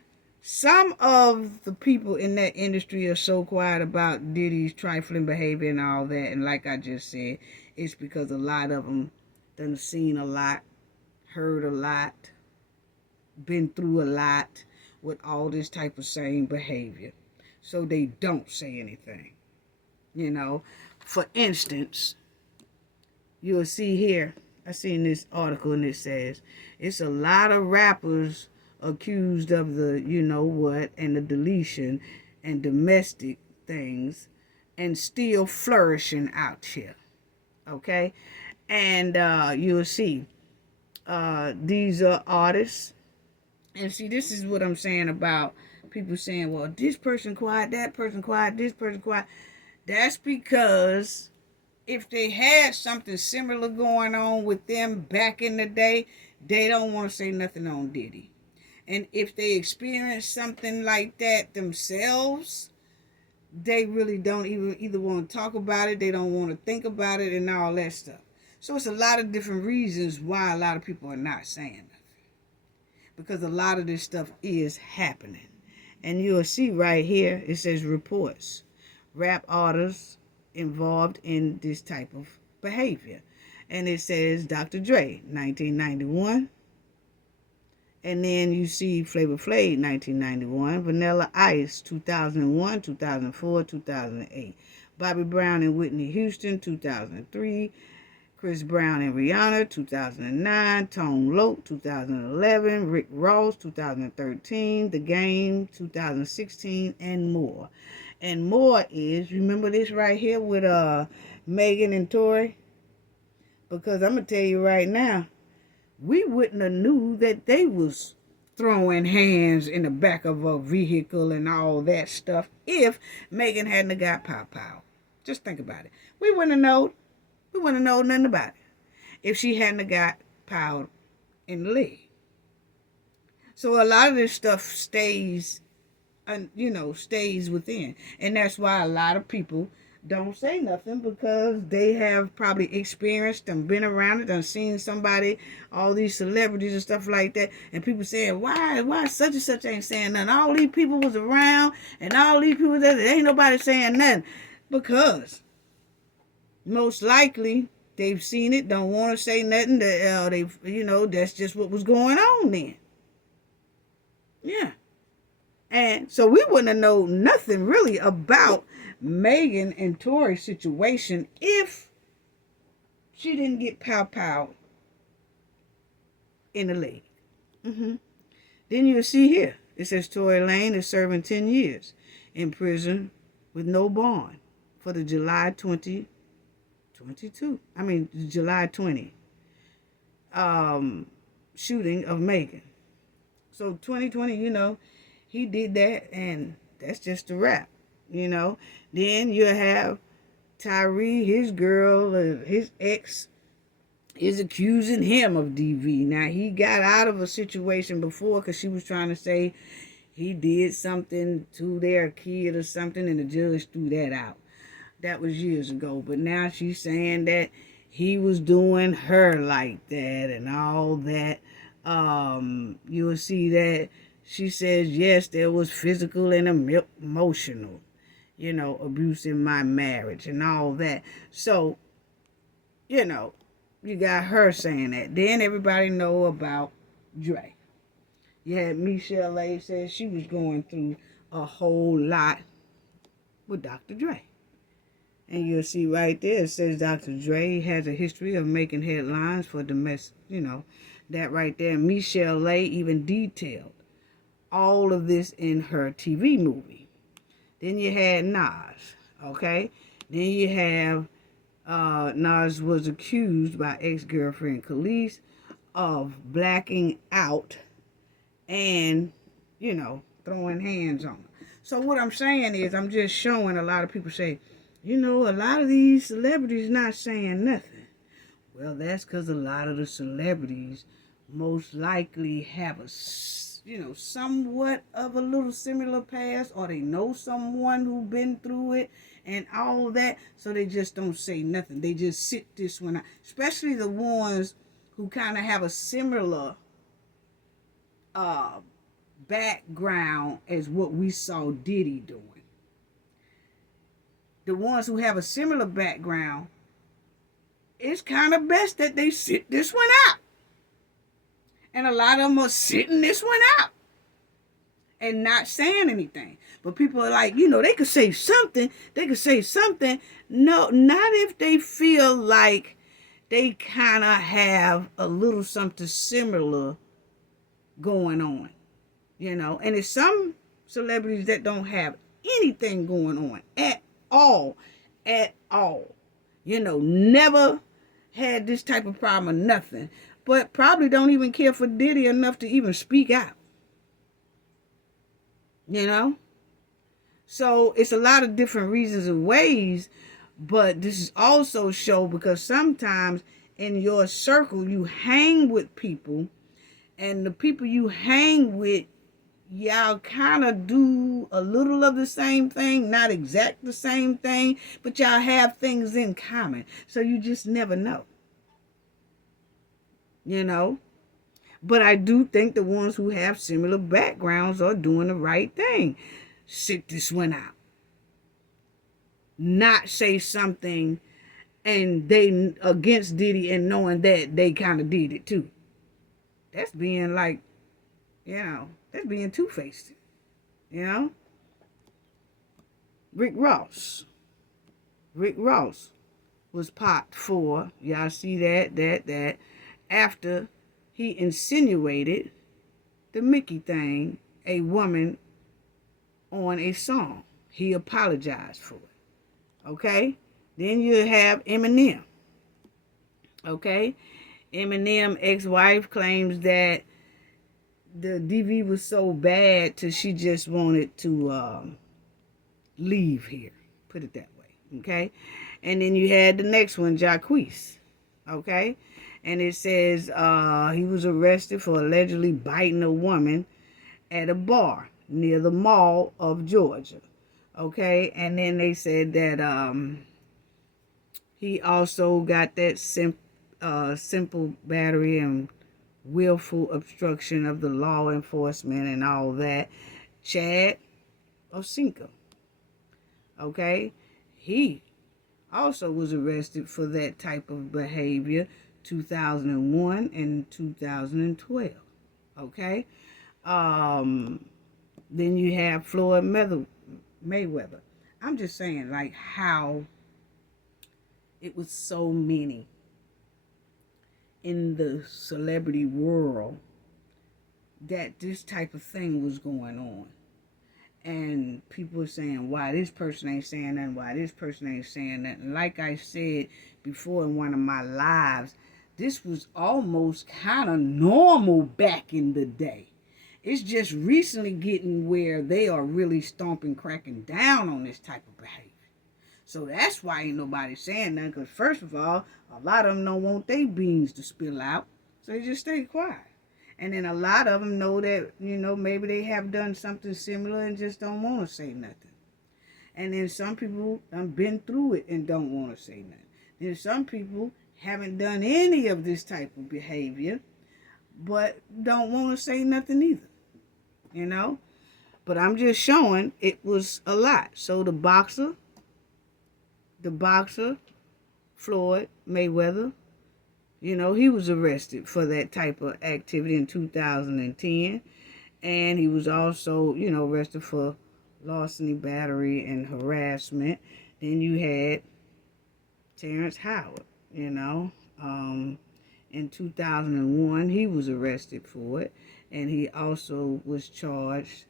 some of the people in that industry are so quiet about Diddy's trifling behavior and all that. And like I just said, it's because a lot of them done seen a lot, heard a lot, been through a lot with all this type of same behavior. So they don't say anything. You know, for instance, you'll see here, I seen this article and it says, it's a lot of rappers accused of the you know what and the deletion and domestic things and still flourishing out here. Okay? And you'll see these are artists. And see, this is what I'm saying about people saying, well, this person quiet, that person quiet, this person quiet. That's because if they had something similar going on with them back in the day, they don't want to say nothing on Diddy. And if they experience something like that themselves, they really don't even either want to talk about it, they don't want to think about it and all that stuff. So it's a lot of different reasons why a lot of people are not saying nothing. Because a lot of this stuff is happening. And you'll see right here, it says reports. Rap artists involved in this type of behavior. And it says Dr. Dre, 1991. And then you see Flavor Flav, 1991. Vanilla Ice, 2001, 2004, 2008. Bobby Brown and Whitney Houston, 2003. Chris Brown and Rihanna, 2009. Tone Loc, 2011. Rick Ross, 2013. The Game, 2016, and more. And more is, remember this right here with Megan and Tory? Because I'm going to tell you right now, we wouldn't have knew that they was throwing hands in the back of a vehicle and all that stuff if Megan hadn't got pow. Just think about it. We wouldn't have known. We wouldn't have known nothing about it if she hadn't got pow in the leg. So a lot of this stuff stays, stays within. And that's why a lot of people don't say nothing, because they have probably experienced and been around it and seen somebody, all these celebrities and stuff like that. And people saying, why such and such ain't saying nothing? All these people was around and all these people that ain't nobody saying nothing. Because most likely they've seen it, don't want to say nothing. That's just what was going on then. Yeah. And so we wouldn't have known nothing really about Megan and Tory's situation if she didn't get pow in the leg. Then you'll see here, it says Tory Lane is serving 10 years in prison with no bond for the July 20 shooting of Megan. So 2020, he did that, and that's just a wrap, Then you have Tyree, his girl, his ex is accusing him of DV. Now, he got out of a situation before because she was trying to say he did something to their kid or something, and the judge threw that out. That was years ago. But now she's saying that he was doing her like that and all that. You'll see that she says, yes, there was physical and emotional, abuse in my marriage and all that. So, you got her saying that. Then everybody know about Dre. You had Michelle A. says she was going through a whole lot with Dr. Dre. And you'll see right there, it says Dr. Dre has a history of making headlines for domestic, that right there. Michelle A. even detailed all of this in her TV movie. Then you had Nas, okay? Then you have Nas was accused by ex-girlfriend Khalees of blacking out and, throwing hands on her. So what I'm saying is, I'm just showing a lot of people say, a lot of these celebrities not saying nothing. Well, that's because a lot of the celebrities most likely have a, somewhat of a little similar past, or they know someone who's been through it and all that, so they just don't say nothing. They just sit this one out. Especially the ones who kind of have a similar background as what we saw Diddy doing. The ones who have a similar background, it's kind of best that they sit this one out. And a lot of them are sitting this one out and not saying anything. But people are like, they could say something. They could say something. No, not if they feel like they kind of have a little something similar going on. And it's some celebrities that don't have anything going on at all. Never had this type of problem or nothing. But probably don't even care for Diddy enough to even speak out. So it's a lot of different reasons and ways, but this is also show because sometimes in your circle you hang with people, and the people you hang with, y'all kind of do a little of the same thing, not exact the same thing, but y'all have things in common. So you just never know. But I do think the ones who have similar backgrounds are doing the right thing. Sit this one out. Not say something and they against Diddy and knowing that they kind of did it too. That's being like, that's being two-faced. Rick Ross was popped for, y'all see that after he insinuated the Mickey thing, a woman on a song. He apologized for it. Okay? Then you have Eminem. Okay? Eminem ex-wife claims that the DV was so bad till she just wanted to leave here. Put it that way, okay? And then you had the next one, Jacquees, okay? And it says he was arrested for allegedly biting a woman at a bar near the Mall of Georgia, okay? And then they said that he also got that simple battery and willful obstruction of the law enforcement and all that. Chad Osinka, okay? He also was arrested for that type of behavior 2001 and 2012, okay? Then you have Floyd Mayweather. I'm just saying, like, how it was so many in the celebrity world that this type of thing was going on. And people are saying, why this person ain't saying nothing, why this person ain't saying nothing. Like I said before in one of my lives, this was almost kind of normal back in the day. It's just recently getting where they are really stomping, cracking down on this type of behavior. So that's why ain't nobody saying nothing, because first of all, a lot of them don't want their beans to spill out, so they just stay quiet. And then a lot of them know that, maybe they have done something similar and just don't want to say nothing. And then some people have been through it and don't want to say nothing. Then some people haven't done any of this type of behavior, but don't want to say nothing either. But I'm just showing it was a lot. So the boxer, Floyd Mayweather, he was arrested for that type of activity in 2010. And he was also, arrested for larceny, battery, and harassment. Then you had Terrence Howard, in 2001, he was arrested for it. And he also was charged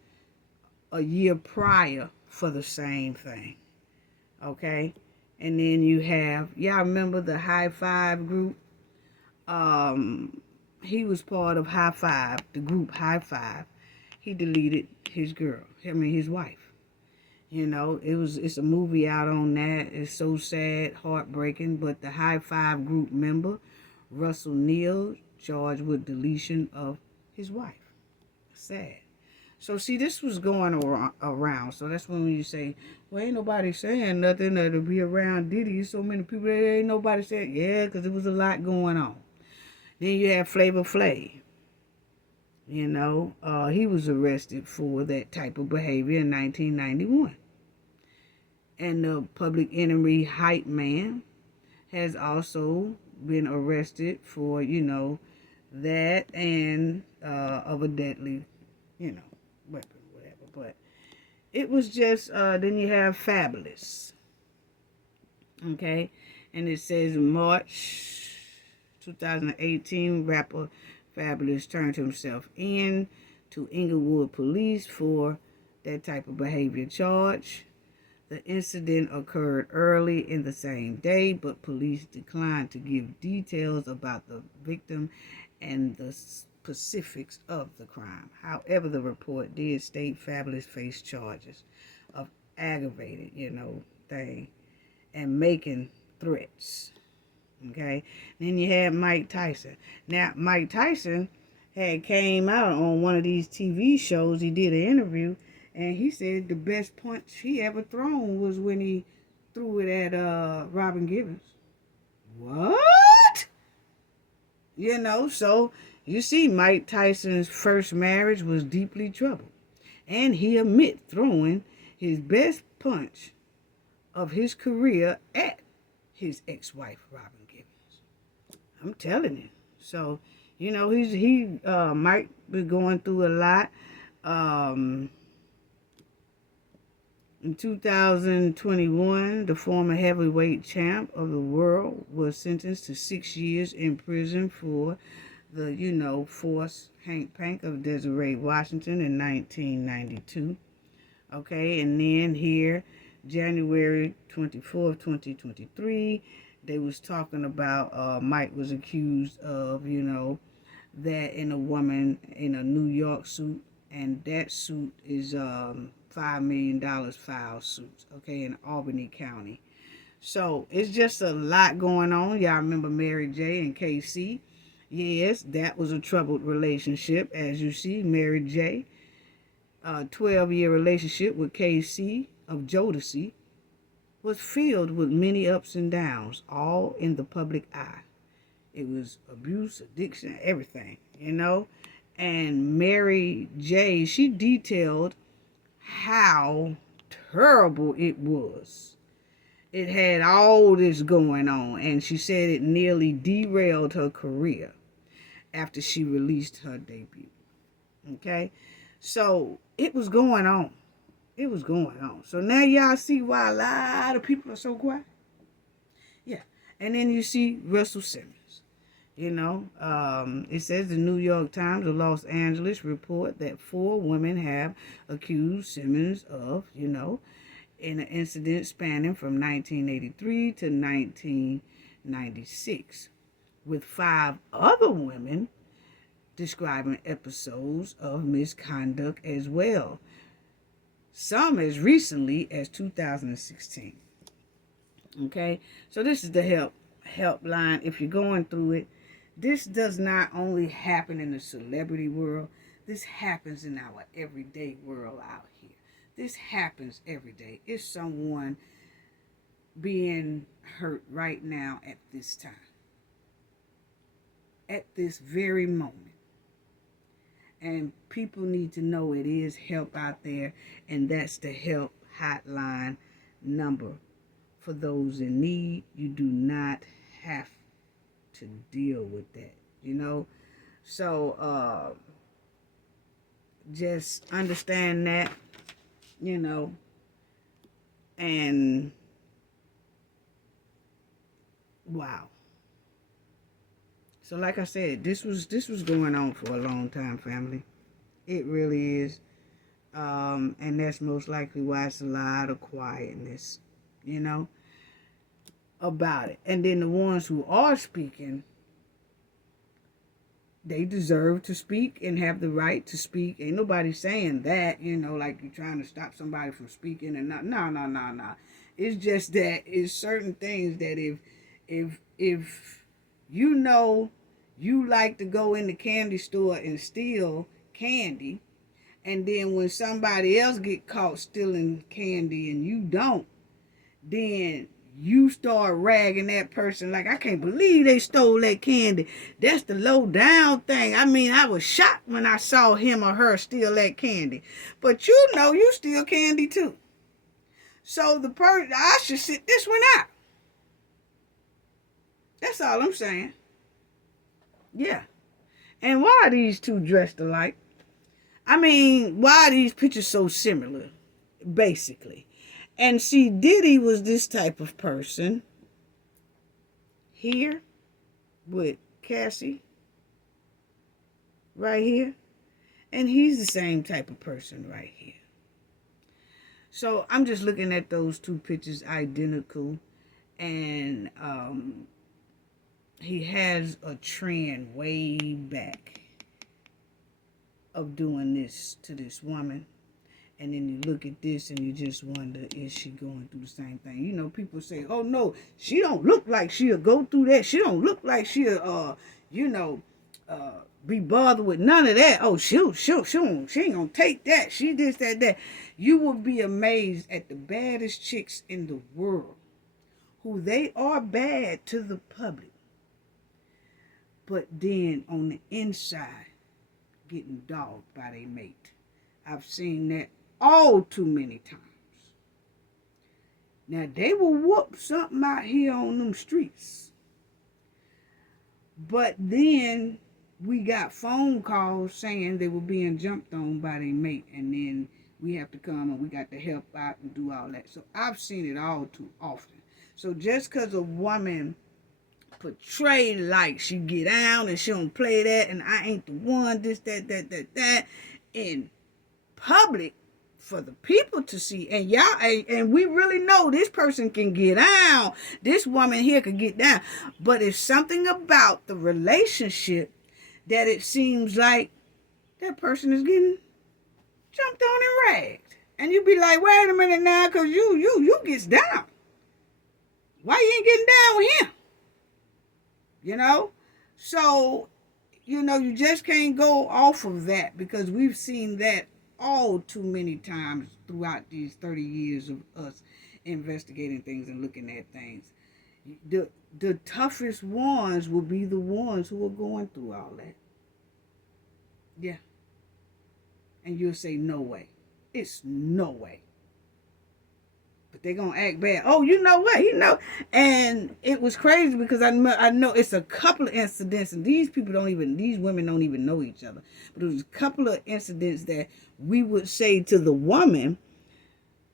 a year prior for the same thing. Okay? And then you have, y'all remember the High Five group? He was part of High Five, the group High Five. He deleted his wife. It's a movie out on that. It's so sad, heartbreaking. But the High Five group member, Russell Neal, charged with deletion of his wife. Sad. So see, this was going around. So that's when you say, well, ain't nobody saying nothing that'll be around Diddy. So many people, ain't nobody saying, yeah, because there was a lot going on. Then you have Flavor Flav. He was arrested for that type of behavior in 1991. And the Public Enemy hype man has also been arrested for, that and of a deadly, weapon, whatever. But it was just, then you have Fabulous. Okay? And it says March 2018, rapper Fabulous turned himself in to Inglewood police for that type of behavior charge. The incident occurred early in the same day, but police declined to give details about the victim and the specifics of the crime. However, the report did state Fabulous faced charges of aggravated, thing and making threats. Okay? Then you had Mike Tyson. Now, Mike Tyson had came out on one of these TV shows. He did an interview, and he said the best punch he ever thrown was when he threw it at Robin Givens. What? So you see, Mike Tyson's first marriage was deeply troubled, and he admit throwing his best punch of his career at his ex-wife, Robin Givens. I'm telling you. So, he might be going through a lot. In 2021, the former heavyweight champ of the world was sentenced to 6 years in prison for the, forced Hank Pank of Desiree Washington in 1992. Okay, and then here, January 24th, 2023, they was talking about Mike was accused of, that in a woman in a New York suit, and that suit is $5 million file suits, okay, in Albany County. So it's just a lot going on. Y'all remember Mary J and KC? Yes, that was a troubled relationship. As you see, Mary J, a 12-year relationship with KC of Jodeci, was filled with many ups and downs, all in the public eye. It was abuse, addiction, everything, And Mary J, she detailed how terrible it was. It had all this going on, and she said it nearly derailed her career after she released her debut. Okay? So it was going on. It was going on. So now y'all see why a lot of people are so quiet. Yeah. And then you see Russell Simmons. It says the New York Times of Los Angeles report that 4 women have accused Simmons of, in an incident spanning from 1983 to 1996, with 5 other women describing episodes of misconduct as well, some as recently as 2016. Okay, so this is the helpline. If you're going through it, this does not only happen in the celebrity world, this happens in our everyday world out here. This happens every day. It's someone being hurt right now at this time, at this very moment. And people need to know it is help out there, and that's the help hotline number for those in need. You do not have to deal with that, So just understand that, and wow. So like I said, this was going on for a long time, family. It really is. And that's most likely why it's a lot of quietness, about it. And then the ones who are speaking, they deserve to speak and have the right to speak. Ain't nobody saying that, like you're trying to stop somebody from speaking and not. No. It's just that it's certain things that if you like to go in the candy store and steal candy, and then when somebody else get caught stealing candy and you don't, then you start ragging that person like, I can't believe they stole that candy. That's the low down thing. I mean, I was shocked when I saw him or her steal that candy. But you steal candy too. So I should sit this one out. That's all I'm saying. Yeah. And why are these two dressed alike? I mean, why are these pictures so similar, basically? And see, Diddy was this type of person here with Cassie right here. And he's the same type of person right here. So I'm just looking at those two pictures identical. And he has a trend way back of doing this to this woman. And then you look at this and you just wonder, is she going through the same thing? People say, oh no, she don't look like she'll go through that. She don't look like she'll, be bothered with none of that. Oh, she ain't gonna take that. She this, that. You will be amazed at the baddest chicks in the world, who they are bad to the public, but then on the inside, getting dogged by their mate. I've seen that all too many times. Now, they will whoop something out here on them streets. But then we got phone calls saying they were being jumped on by their mate, and then we have to come and we got to help out and do all that. So I've seen it all too often. So just because a woman portray like she get down and she don't play that and I ain't the one, this, that, in public, for the people to see. And y'all, and we really know this person can get down. This woman here can get down. But it's something about the relationship that it seems like that person is getting jumped on and ragged. And you be like, wait a minute now, because you gets down. Why you ain't getting down with him? You know? So, you know, you just can't go off of that, because we've seen that all too many times throughout these 30 years of us investigating things and looking at things. The toughest ones will be the ones who are going through all that. Yeah. And you'll say, no way. It's no way. But they're going to act bad. Oh, you know what? You know. And it was crazy because I know it's a couple of incidents, and these women don't even know each other. But it was a couple of incidents that we would say to the woman,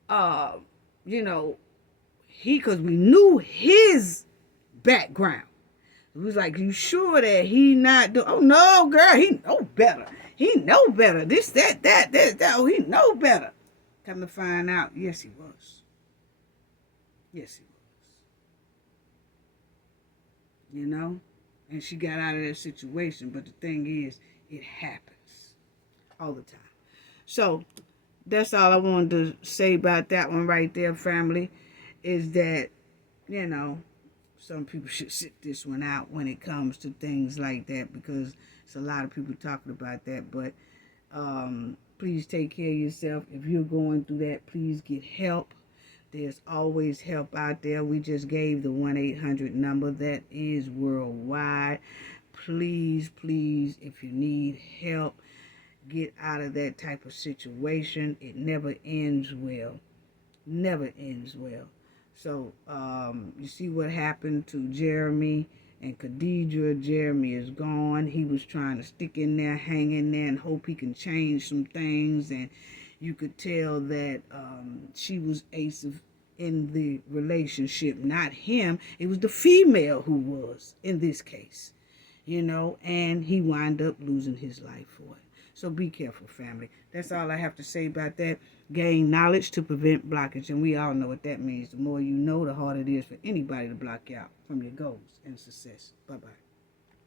you know, because we knew his background. It was like, you sure that he not doing? Oh, no, girl, he know better. He know better. This, that. Oh, he know better. Come to find out, yes, he was. Yes, he was. You know? And she got out of that situation. But the thing is, it happens all the time. So, that's all I wanted to say about that one right there, family. Is that, you know, some people should sit this one out when it comes to things like that, because it's a lot of people talking about that. But please take care of yourself. If you're going through that, please get help. There's always help out there. We just gave the 1-800 number. That is worldwide. Please, if you need help, get out of that type of situation. It never ends well. Never ends well. So, you see what happened to Jeremy and Kadejah. Jeremy is gone. He was trying to stick in there, hang in there, and hope he can change some things. And you could tell that she was ace in the relationship, not him. It was the female who was in this case, you know, and he wound up losing his life for it. So be careful, family. That's all I have to say about that. Gain knowledge to prevent blockage, and we all know what that means. The more you know, the harder it is for anybody to block you out from your goals and success. Bye-bye.